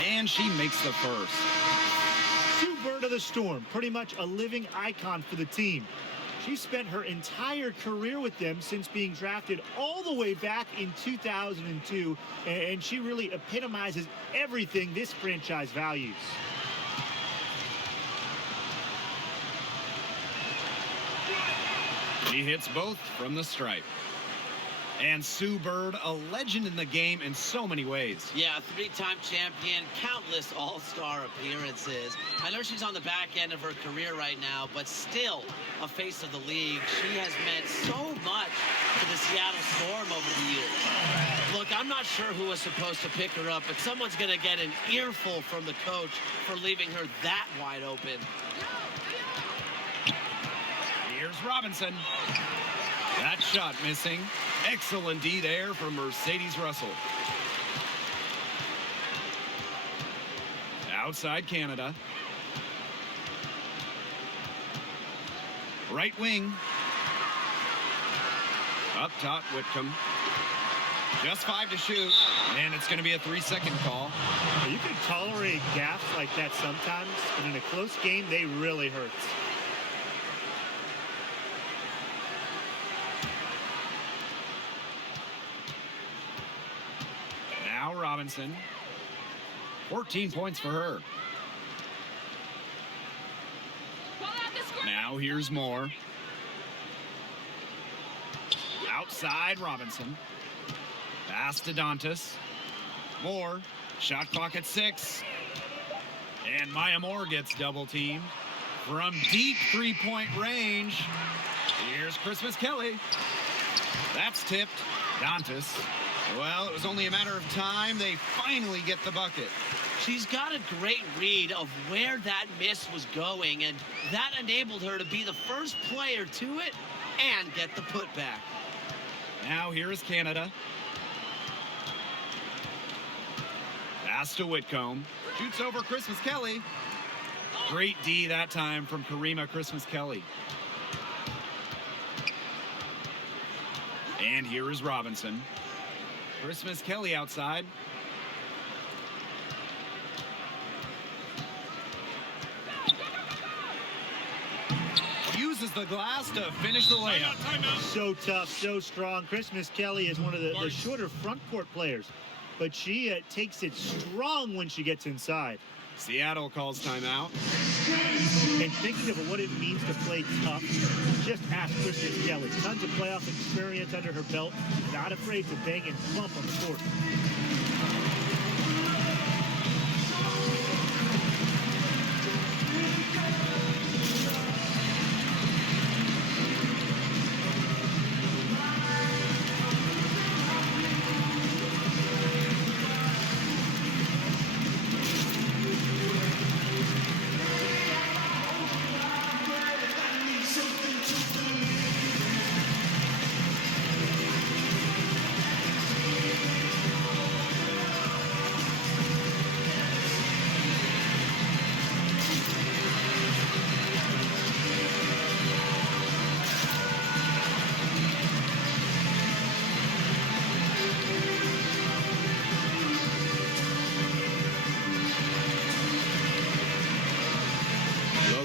And she makes the first. Sue Bird of the Storm, pretty much a living icon for the team. She spent her entire career with them since being drafted all the way back in 2002, and she really epitomizes everything this franchise values. She hits both from the stripe. And Sue Bird, a legend in the game in so many ways. Yeah, three-time champion, countless all-star appearances. I know she's on the back end of her career right now, but still a face of the league. She has meant so much to the Seattle Storm over the years. Look, I'm not sure who was supposed to pick her up, but someone's going to get an earful from the coach for leaving her that wide open. Here's Robinson. That shot missing. Excellent D there from Mercedes Russell. Outside Canada. Right wing. Up top, Whitcomb. Just 5 to shoot, and it's going to be a 3-second call. You can tolerate gaffes like that sometimes, but in a close game, they really hurts. Now Robinson. 14 points for her. Now here's Moore. Outside Robinson. Pass to Dantas. Moore. Shot clock at 6. And Maya Moore gets double teamed. From deep three-point range. Here's Christmas Kelly. That's tipped. Dantas. Well, it was only a matter of time. They finally get the bucket. She's got a great read of where that miss was going, and that enabled her to be the first player to it and get the putback. Now here is Canada. Pass to Whitcomb. Shoots over Christmas Kelly. Great D that time from Karima Christmas Kelly. And here is Robinson. Christmas Kelly outside. Uses the glass to finish the layup. So tough, so strong. Christmas Kelly is one of the shorter front court players, but she takes it strong when she gets inside. Seattle calls timeout. And thinking of what it means to play tough, just ask Christmas Kelly. Tons of playoff experience under her belt. Not afraid to bang and bump on the court.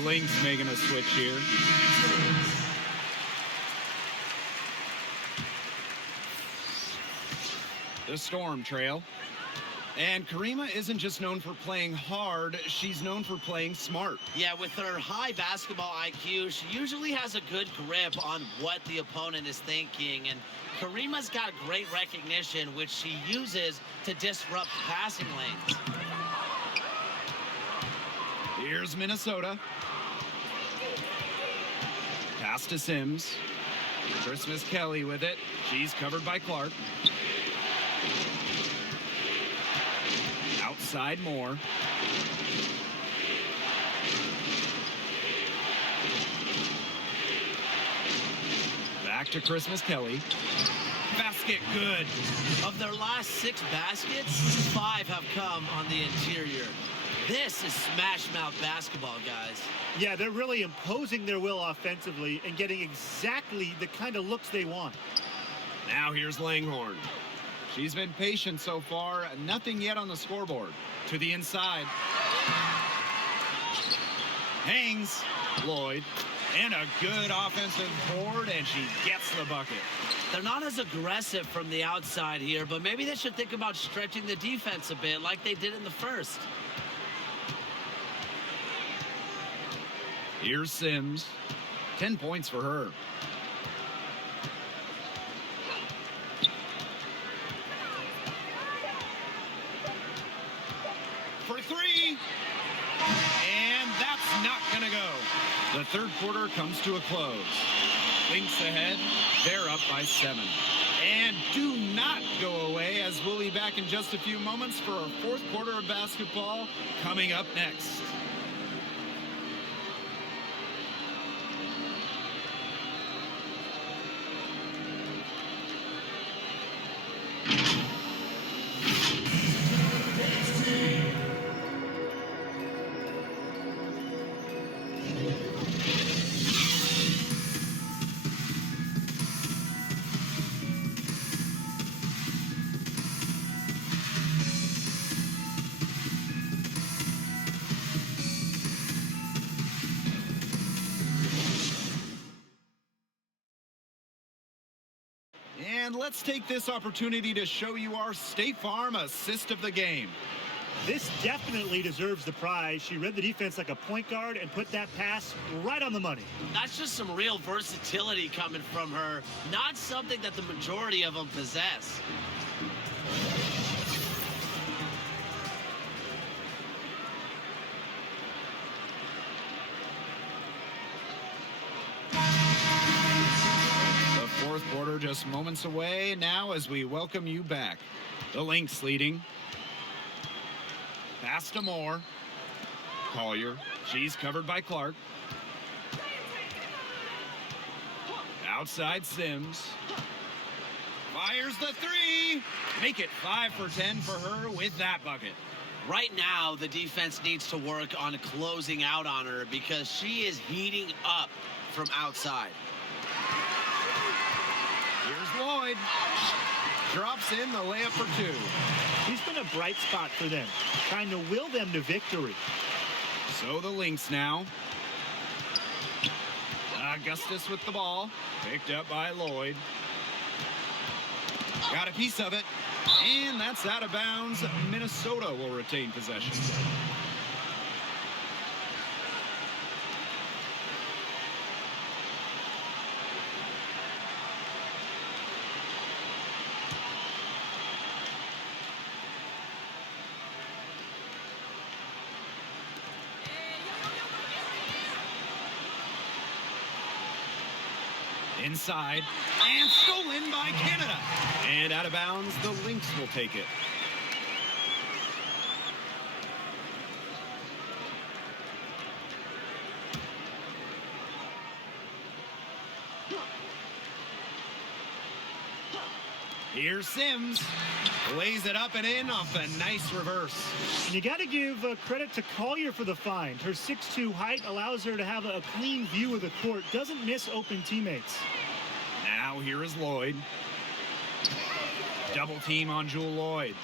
Lynx making a switch here. The Storm trail. And Karima isn't just known for playing hard, she's known for playing smart. Yeah, with her high basketball IQ, she usually has a good grip on what the opponent is thinking. And Karima's got great recognition, which she uses to disrupt passing lanes. Here's Minnesota. Pass to Sims. Christmas Kelly with it. She's covered by Clark. Outside Moore. Back to Christmas Kelly. Basket good. Of their last 6 baskets, 5 have come on the interior. This is smash mouth basketball, guys. Yeah, they're really imposing their will offensively and getting exactly the kind of looks they want. Now here's Langhorn. She's been patient so far. Nothing yet on the scoreboard. To the inside. Hangs. Lloyd. And a good offensive board, and she gets the bucket. They're not as aggressive from the outside here, but maybe they should think about stretching the defense a bit like they did in the first. Here's Sims. 10 points for her. third quarter comes to a close. Lynx ahead. They're up by 7. And do not go away, as we'll be back in just a few moments for our fourth quarter of basketball coming up next. And let's take this opportunity to show you our State Farm assist of the game. This definitely deserves the prize. She read the defense like a point guard and put that pass right on the money. That's just some real versatility coming from her. Not something that the majority of them possess. Fourth quarter just moments away now as we welcome you back. The Lynx leading. Pass to Moore. Collier. She's covered by Clark. Outside Sims. Fires the three. Make it 5 for 10 for her with that bucket. Right now, the defense needs to work on closing out on her because she is heating up from outside. Here's Lloyd. Drops in the layup for 2. He's been a bright spot for them, trying to will them to victory. So the Lynx now. Augustus with the ball. Picked up by Lloyd. Got a piece of it. And that's out of bounds. Minnesota will retain possession. Inside, and stolen by Canada. And out of bounds, the Lynx will take it. Here's Sims. Lays it up and in off a nice reverse. And you got to give credit to Collier for the find. Her 6'2" height allows her to have a clean view of the court. Doesn't miss open teammates. Now here is Lloyd. Double team on Jewel Lloyd.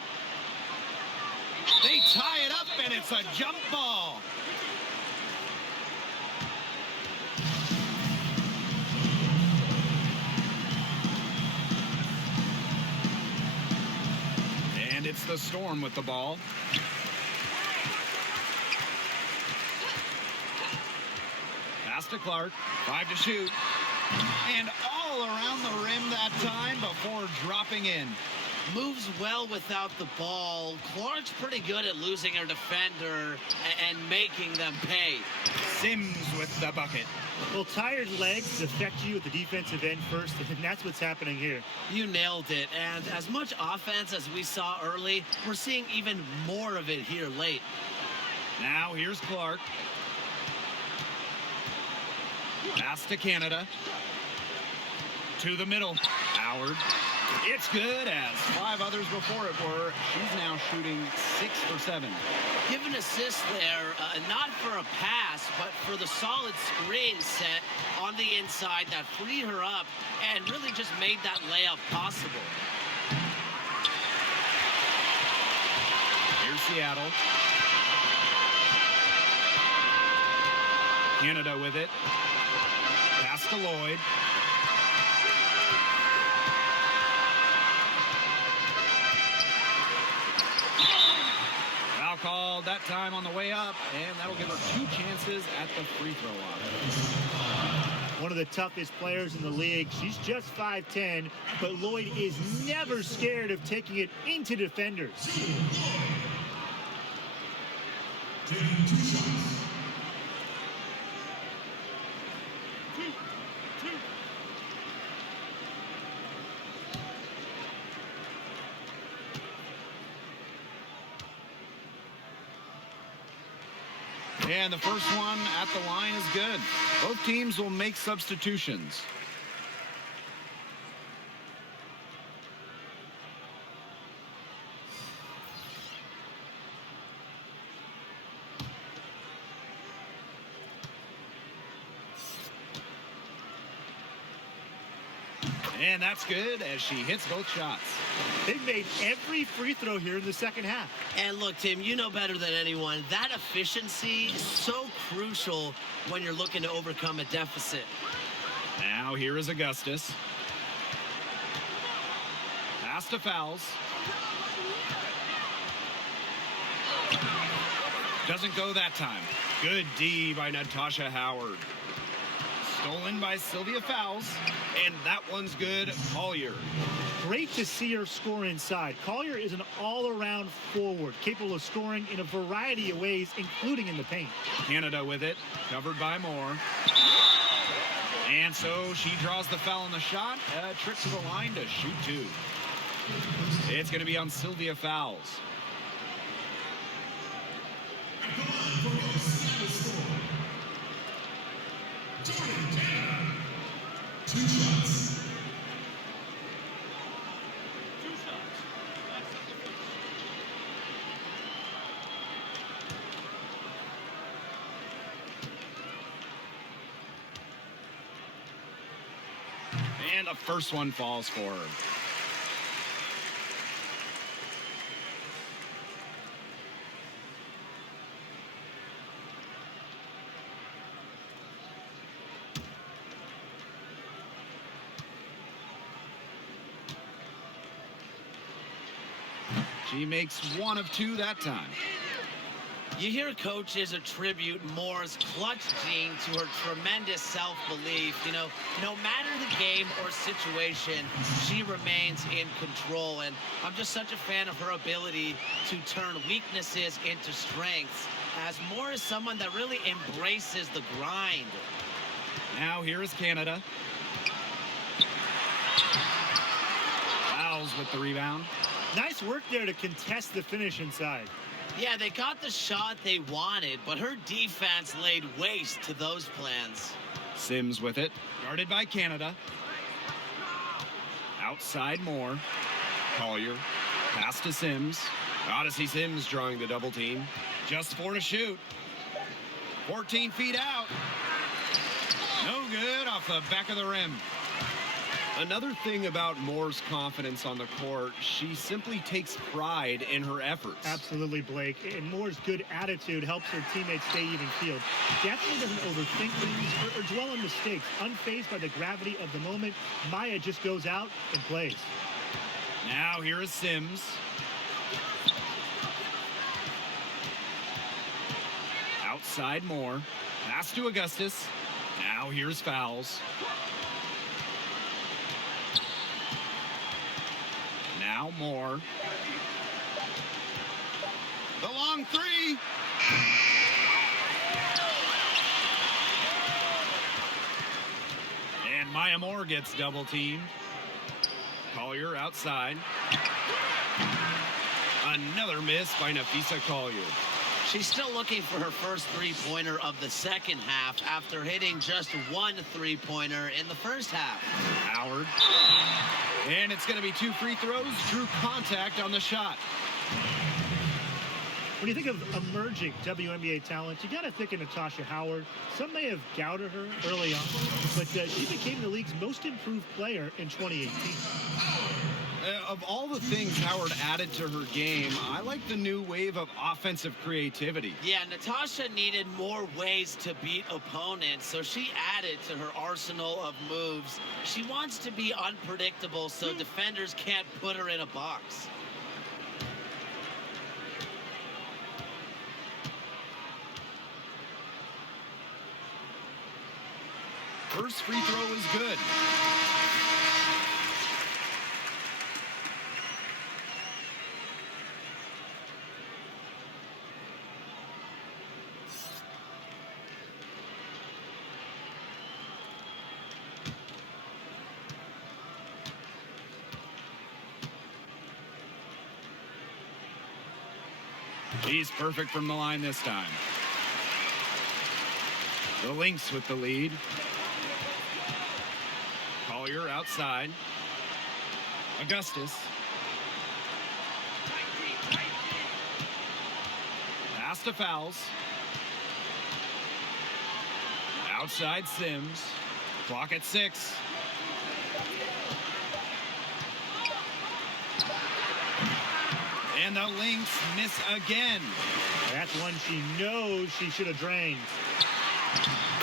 They tie it up and it's a jump ball. And it's the Storm with the ball. Pass to Clark. 5 to shoot. And all around the rim that time before dropping in. Moves well without the ball. Clark's pretty good at losing her defender and making them pay. Sims with the bucket. Well, tired legs affect you at the defensive end first, and that's what's happening here. You nailed it. And as much offense as we saw early, we're seeing even more of it here late. Now here's Clark. Pass to Canada. To the middle. Howard. It's good, as 5 others before it were. She's now shooting 6 for 7. Give an assist there, not for a pass, but for the solid screen set on the inside that freed her up and really just made that layup possible. Here's Seattle. Canada with it. Pass to Lloyd. Foul called that time on the way up, and that'll give her 2 chances at the free throw line. One of the toughest players in the league. She's just 5'10", but Lloyd is never scared of taking it into defenders. Taking 2 shots. And the first one at the line is good. Both teams will make substitutions. And that's good as she hits both shots. They've made every free throw here in the second half. And look, Tim, you know better than anyone, that efficiency is so crucial when you're looking to overcome a deficit. Now here is Augustus. Pass to Fouls. Doesn't go that time. Good D by Natasha Howard. Stolen by Sylvia Fouls. And that one's good. Collier. Great to see her score inside. Collier is an all-around forward, capable of scoring in a variety of ways, including in the paint. Canada with it. Covered by Moore. And so she draws the foul on the shot. A trip to the line to shoot two. It's going to be on Sylvia Fouls. Two shots. And the first one falls for her. She makes one of two that time. You hear coaches attribute Moore's clutch gene to her tremendous self-belief. You know, no matter the game or situation, she remains in control. And I'm just such a fan of her ability to turn weaknesses into strengths, as Moore is someone that really embraces the grind. Now here is Canada. Fouls with the rebound. Nice work there to contest the finish inside. Yeah, they got the shot they wanted, but her defense laid waste to those plans. Sims with it. Guarded by Canada. Outside Moore. Collier. Pass to Sims. Odyssey Sims drawing the double team. Just 4 to shoot. 14 feet out. No good off the back of the rim. Another thing about Moore's confidence on the court, she simply takes pride in her efforts. Absolutely, Blake. And Moore's good attitude helps her teammates stay even keeled. Definitely doesn't overthink things or dwell on mistakes. Unfazed by the gravity of the moment, Maya just goes out and plays. Now here is Sims. Outside Moore. Pass to Augustus. Now here's Fouls. Now Moore. The long three. And Maya Moore gets double teamed. Collier outside. Another miss by Nafisa Collier. She's still looking for her first three-pointer of the second half after hitting just one three-pointer in the first half. Howard. And it's going to be 2 free throws. Drew contact on the shot. When you think of emerging WNBA talent, you got to think of Natasha Howard. Some may have doubted her early on, but she became the league's most improved player in 2018. Of all the things Howard added to her game, I like the new wave of offensive creativity. Yeah, Natasha needed more ways to beat opponents, so she added to her arsenal of moves. She wants to be unpredictable so defenders can't put her in a box. First free throw is good. He's perfect from the line this time. The Lynx with the lead. Collier outside. Augustus. Pass to Fouls. Outside Sims. Clock at 6. And the Lynx miss again. That's one she knows she should have drained.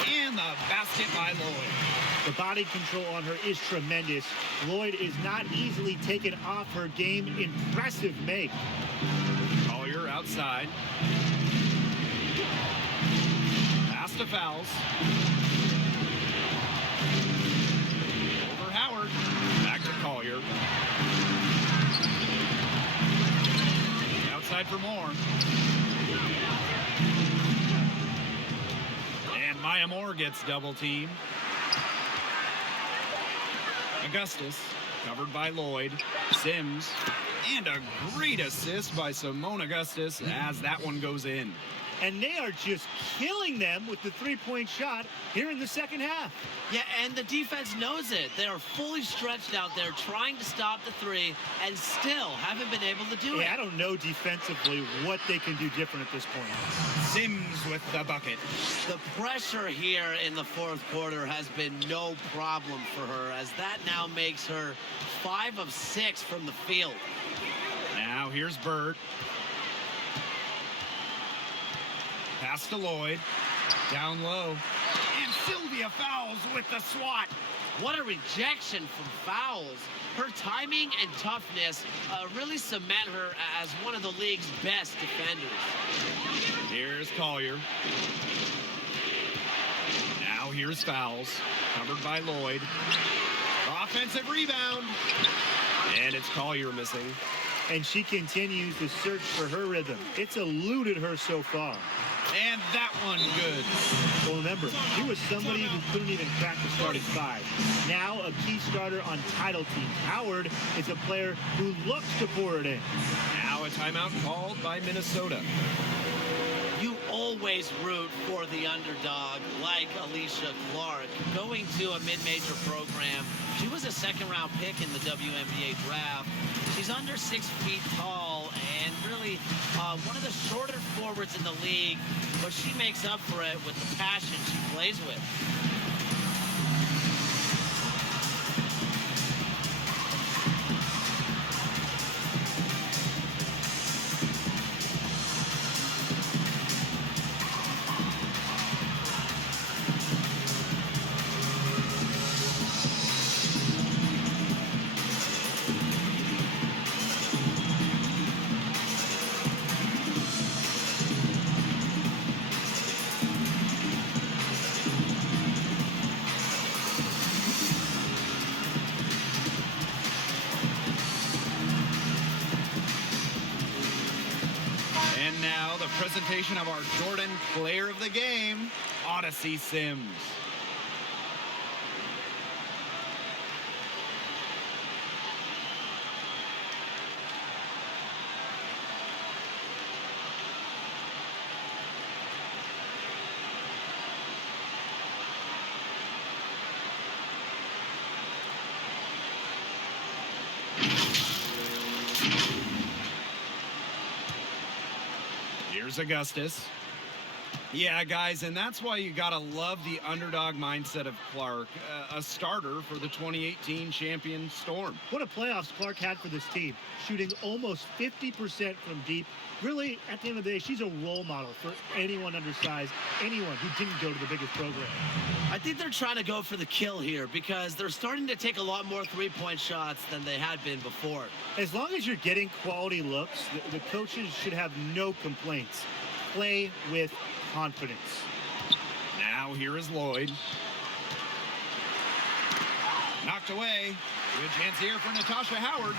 And the basket by Lloyd. The body control on her is tremendous. Lloyd is not easily taken off her game. Impressive make. Collier outside. Pass to Fouls. Over Howard. Back to Collier. Outside for Moore. And Maya Moore gets double teamed. Augustus, covered by Lloyd. Sims, and a great assist by Simone Augustus as that one goes in. And they are just killing them with the three-point shot here in the second half. Yeah, and the defense knows it. They are fully stretched out there trying to stop the three and still haven't been able to do it. I don't know defensively what they can do different at this point. Sims with the bucket. The pressure here in the fourth quarter has been no problem for her, as that now makes her 5 of 6 from the field. Now here's Bird. Pass to Lloyd. Down low. And Sylvia Fouls with the swat. What a rejection from Fouls. Her timing and toughness really cement her as one of the league's best defenders. Here's Collier. Now here's Fouls. Covered by Lloyd. Offensive rebound. And it's Collier missing. And she continues to search for her rhythm. It's eluded her so far. And that one good. Well, remember, she was somebody who couldn't even crack the starting 5. Now a key starter on title teams. Howard is a player who looks to pour it in. Now a timeout called by Minnesota. You always root for the underdog, like Alicia Clark. Going to a mid-major program, she was a second-round pick in the WNBA draft. She's under 6 feet tall and really one of the shorter forwards in the league, but she makes up for it with the passion she plays with. And now the presentation of our Jordan Player of the Game, Odyssey Sims. Here's Augustus. Yeah, guys, and that's why you got to love the underdog mindset of Clark, a starter for the 2018 champion Storm. What a playoffs Clark had for this team, shooting almost 50% from deep. Really, at the end of the day, she's a role model for anyone undersized, anyone who didn't go to the biggest program. I think they're trying to go for the kill here because they're starting to take a lot more three-point shots than they had been before. As long as you're getting quality looks, the coaches should have no complaints. Play with confidence. Now here is Lloyd. Knocked away. Good chance here for Natasha Howard.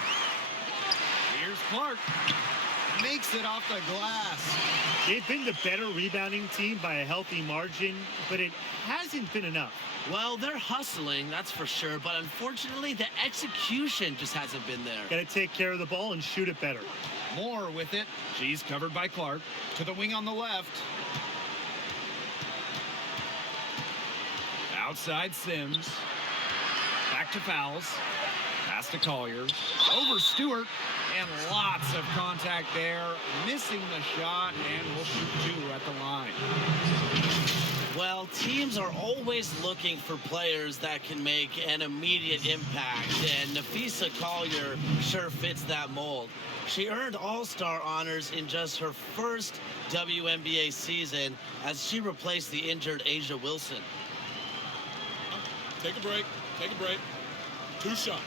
Here's Clark. Makes it off the glass. They've been the better rebounding team by a healthy margin, but it hasn't been enough. Well, they're hustling, that's for sure, but unfortunately, the execution just hasn't been there. Got to take care of the ball and shoot it better. Moore with it. She's covered by Clark. To the wing on the left. Outside Sims. Back to fouls. Pass to Collier. Over Stewart. And lots of contact there. Missing the shot, and we'll shoot 2 at the line. Well, teams are always looking for players that can make an immediate impact, and Nafisa Collier sure fits that mold. She earned All-Star honors in just her first WNBA season as she replaced the injured Asia Wilson. Take a break. Take a break. 2 shots.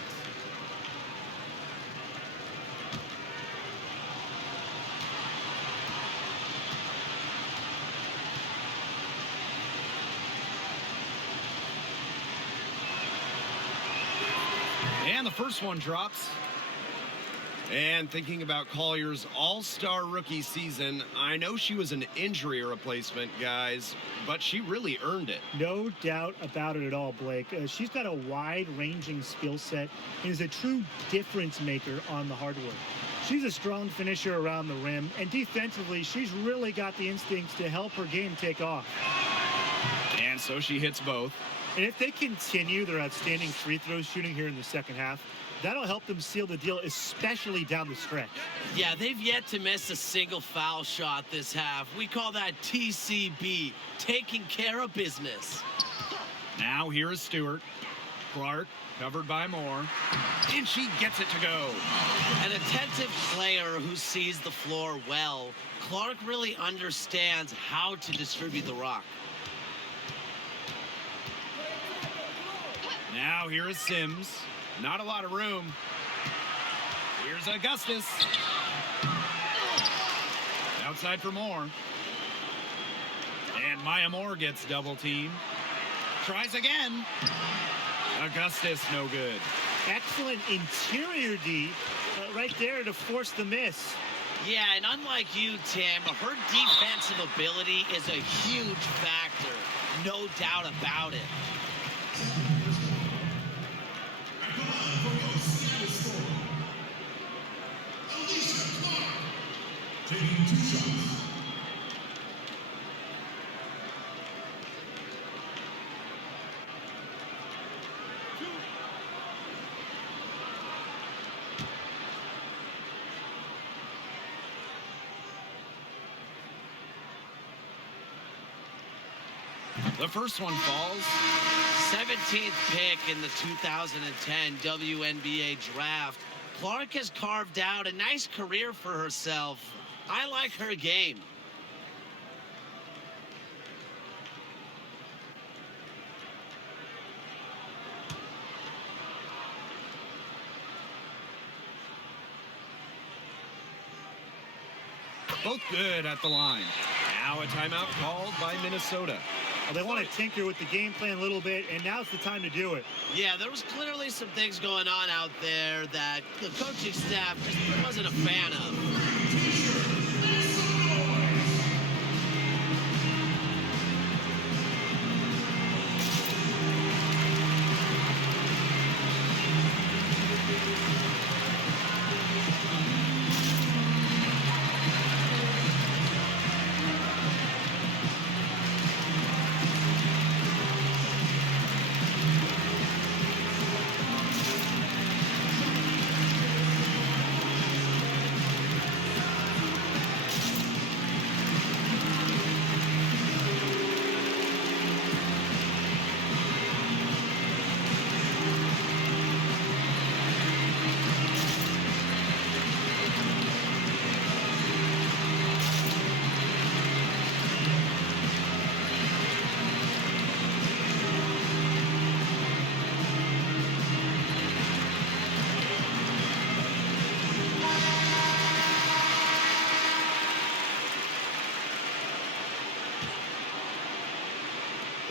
And the first one drops. And thinking about Collier's all-star rookie season, I know she was an injury replacement, guys, but she really earned it. No doubt about it at all, Blake. She's got a wide-ranging skill set and is a true difference maker on the hardwood. She's a strong finisher around the rim, and defensively, she's really got the instincts to help her game take off. And so she hits both. And if they continue their outstanding free throw shooting here in the second half, that'll help them seal the deal, especially down the stretch. Yeah, they've yet to miss a single foul shot this half. We call that TCB, taking care of business. Now here is Stewart. Clark covered by Moore. And she gets it to go. An attentive player who sees the floor well. Clark really understands how to distribute the rock. Now here is Sims. Not a lot of room. Here's Augustus. Outside for Moore. And Maya Moore gets double teamed. Tries again. Augustus, no good. Excellent interior D right there to force the miss. Yeah, and unlike you, Tim, her defensive ability is a huge factor. No doubt about it. Taking 2 shots. The first one falls. 17th pick in the 2010 WNBA draft. Clark has carved out a nice career for herself. I like her game. Both good at the line. Now a timeout called by Minnesota. Well, they want to tinker with the game plan a little bit, and now's the time to do it. Yeah, there was clearly some things going on out there that the coaching staff just wasn't a fan of.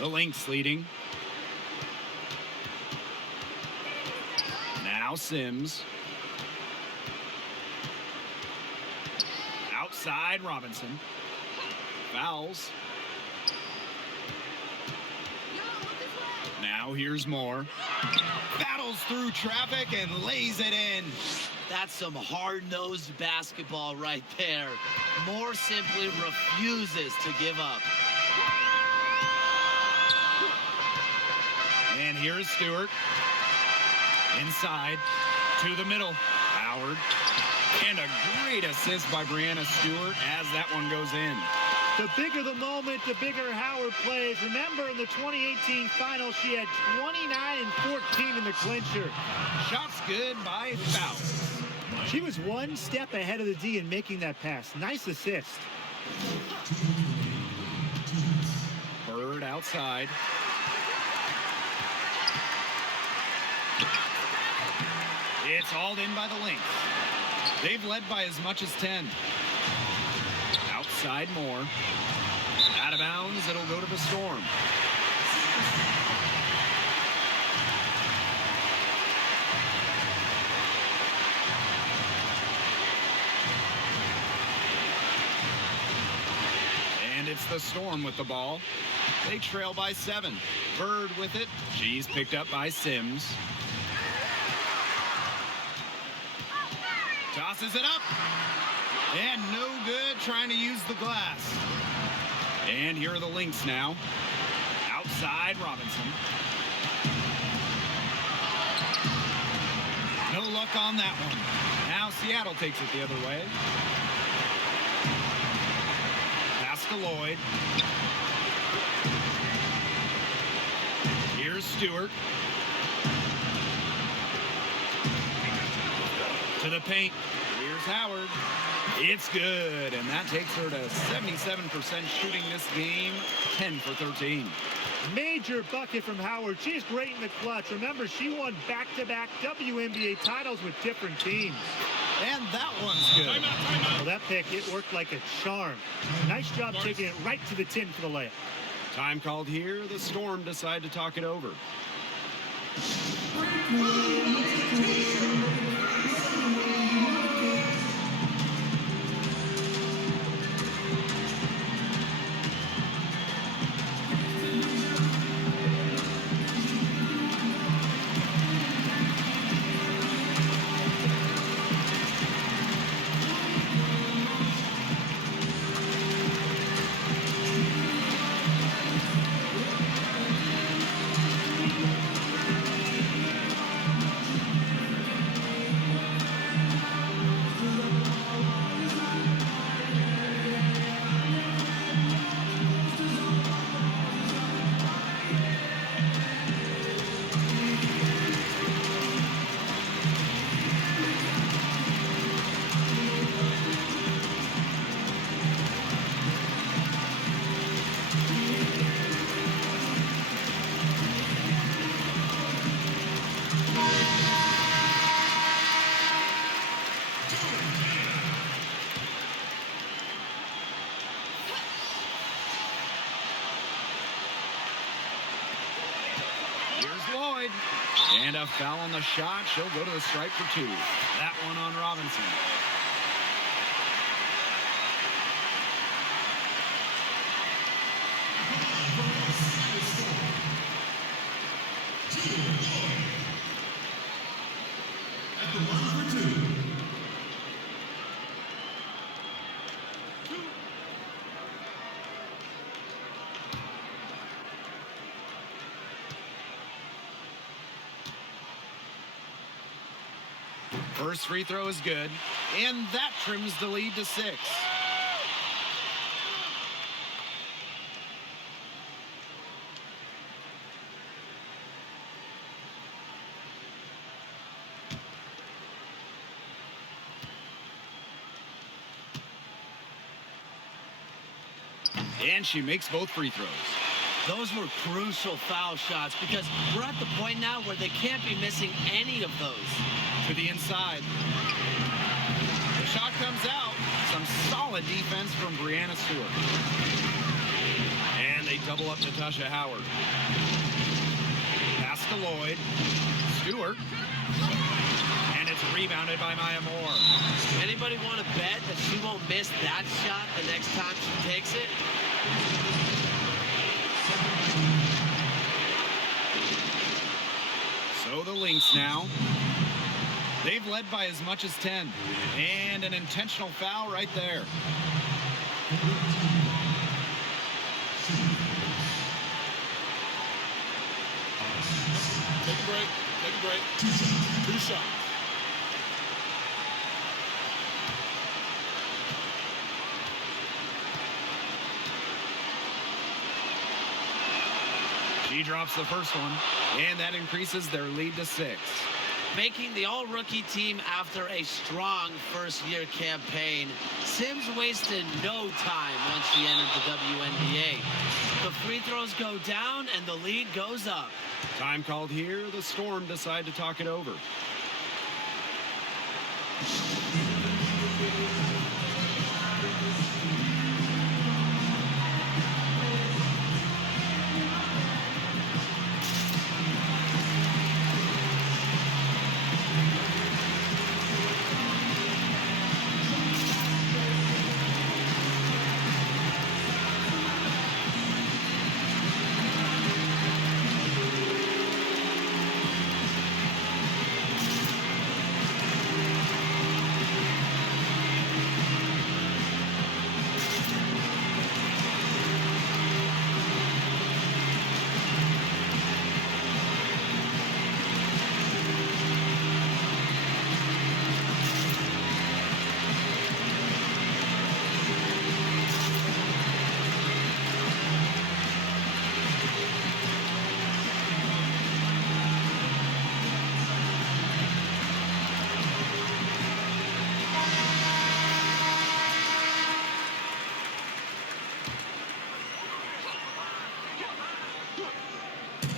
The Lynx leading. Now Sims. Outside Robinson. Fouls. Now here's Moore. Battles through traffic and lays it in. That's some hard-nosed basketball right there. Moore simply refuses to give up. here's Stewart. Inside to the middle. Howard. And a great assist by Brianna Stewart as that one goes in. The bigger the moment, the bigger Howard plays. Remember, in the 2018 final, she had 29 and 14 in the clincher. Shots good by Fowles. She was one step ahead of the D in making that pass. Nice assist. Bird outside. It's hauled in by the Lynx. They've led by as much as 10. Outside more. Out of bounds, it'll go to the Storm. And it's the Storm with the ball. They trail by 7. Bird with it. She's picked up by Sims. Tosses it up. And no good, trying to use the glass. And here are the Lynx now. Outside Robinson. No luck on that one. Now Seattle takes it the other way. Pass to Lloyd. Here's Stewart. To the paint. Here's Howard. It's good, and that takes her to 77% shooting this game, 10 for 13. Major bucket from Howard. She's great in the clutch. Remember, she won back-to-back WNBA titles with different teams. And that one's good. Well, that pick, it worked like a charm. Nice job taking it right to the tin for the layup. Time called here. The Storm decide to talk it over. And a foul on the shot. She'll go to the stripe for 2. That one on Robinson. At the line for 2. First free throw is good, and that trims the lead to 6. And she makes both free throws. Those were crucial foul shots because we're at the point now where they can't be missing any of those. To the inside. The shot comes out. Some solid defense from Brianna Stewart. And they double up Natasha Howard. Pass to Lloyd. Stewart. And it's rebounded by Maya Moore. Anybody want to bet that she won't miss that shot the next time she takes it? So the Lynx now. They've led by as much as 10. And an intentional foul right there. a break. Take a break. Two shots. She drops the first one, and that increases their lead to 6. Making the all-rookie team after a strong first-year campaign, Sims wasted no time once she entered the WNBA. The free throws go down, and the lead goes up. Time called here. The Storm decide to talk it over.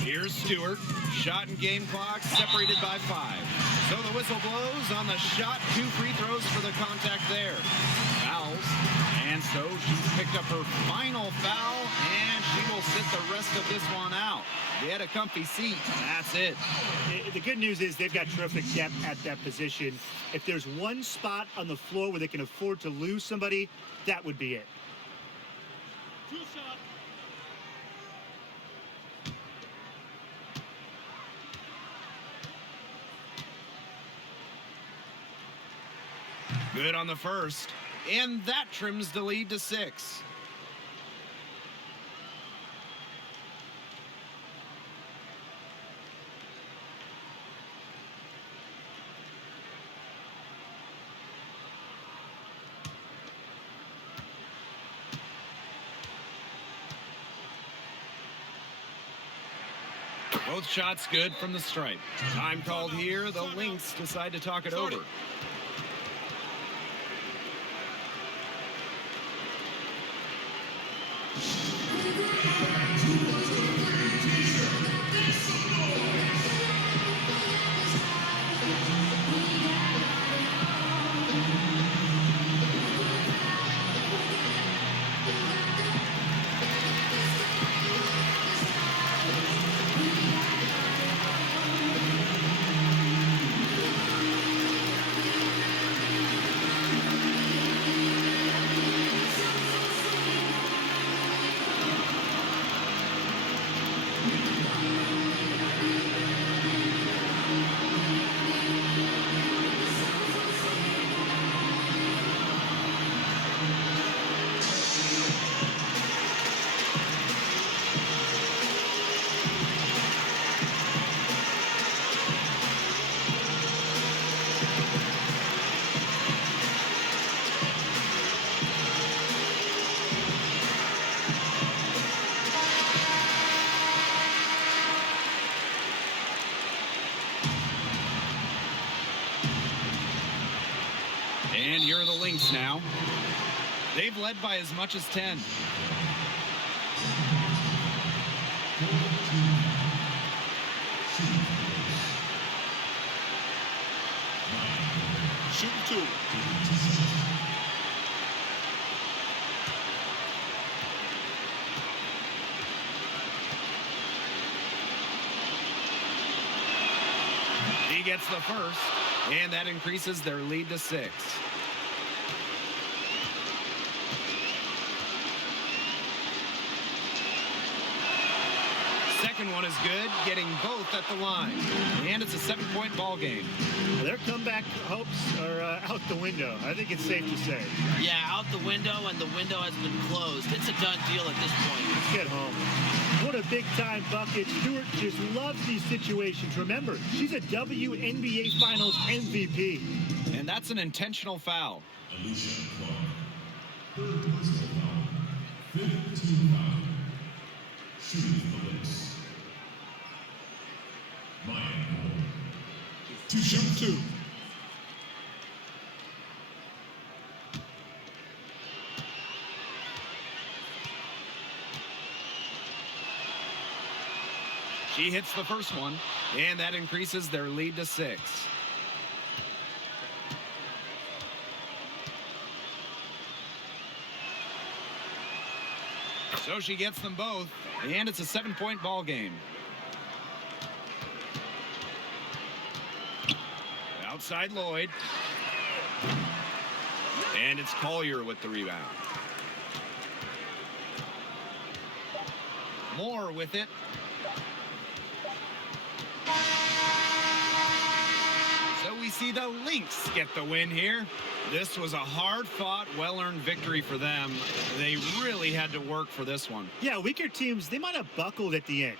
Here's Stewart. Shot and game clock separated by 5. So the whistle blows on the shot. 2 free throws for the contact there. Fouls. And so she's picked up her final foul, and she will sit the rest of this one out. Get a comfy seat. That's it. The good news is they've got terrific depth at that position. If there's one spot on the floor where they can afford to lose somebody, that would be it. Two shots. Good on the first, and that trims the lead to 6. Both shots good from the stripe. Time called here. The Lynx decide to talk it over. And here are the Lynx now. They've led by as much as 10. Shooting 2. He gets the first, and that increases their lead to 6. Second one is good, getting both at the line. And it's a 7-point ball game. Their comeback hopes are out the window. I think it's safe to say. Yeah, out the window, and the window has been closed. It's a done deal at this point. Let's get home. What a big-time bucket. Stewart just loves these situations. Remember, she's a WNBA Finals MVP. And that's an intentional foul. Alicia Clark. Third personal foul. 15 foul. Shooting the Lynx. Maya Moore. Two shoot two. She hits the first one, and that increases their lead to 6. So she gets them both, and it's a 7-point ball game. Outside Lloyd. And it's Collier with the rebound. Moore with it. So we see the Lynx get the win here. This was a hard-fought, well-earned victory for them. They really had to work for this one. Yeah, weaker teams, they might have buckled at the end.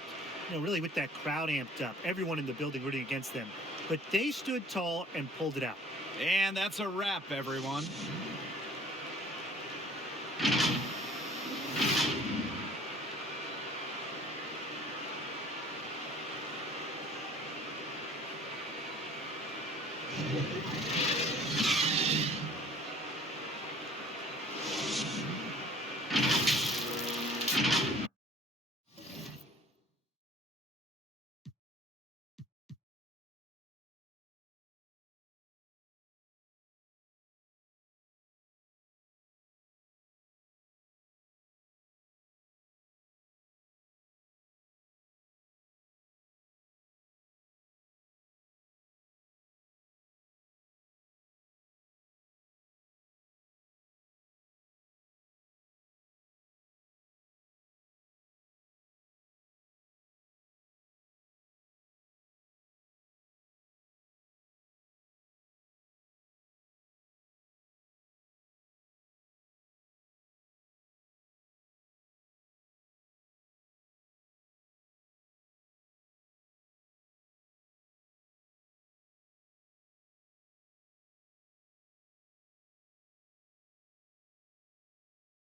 Really with that crowd amped up, everyone in the building rooting against them. But they stood tall and pulled it out. And that's a wrap, everyone.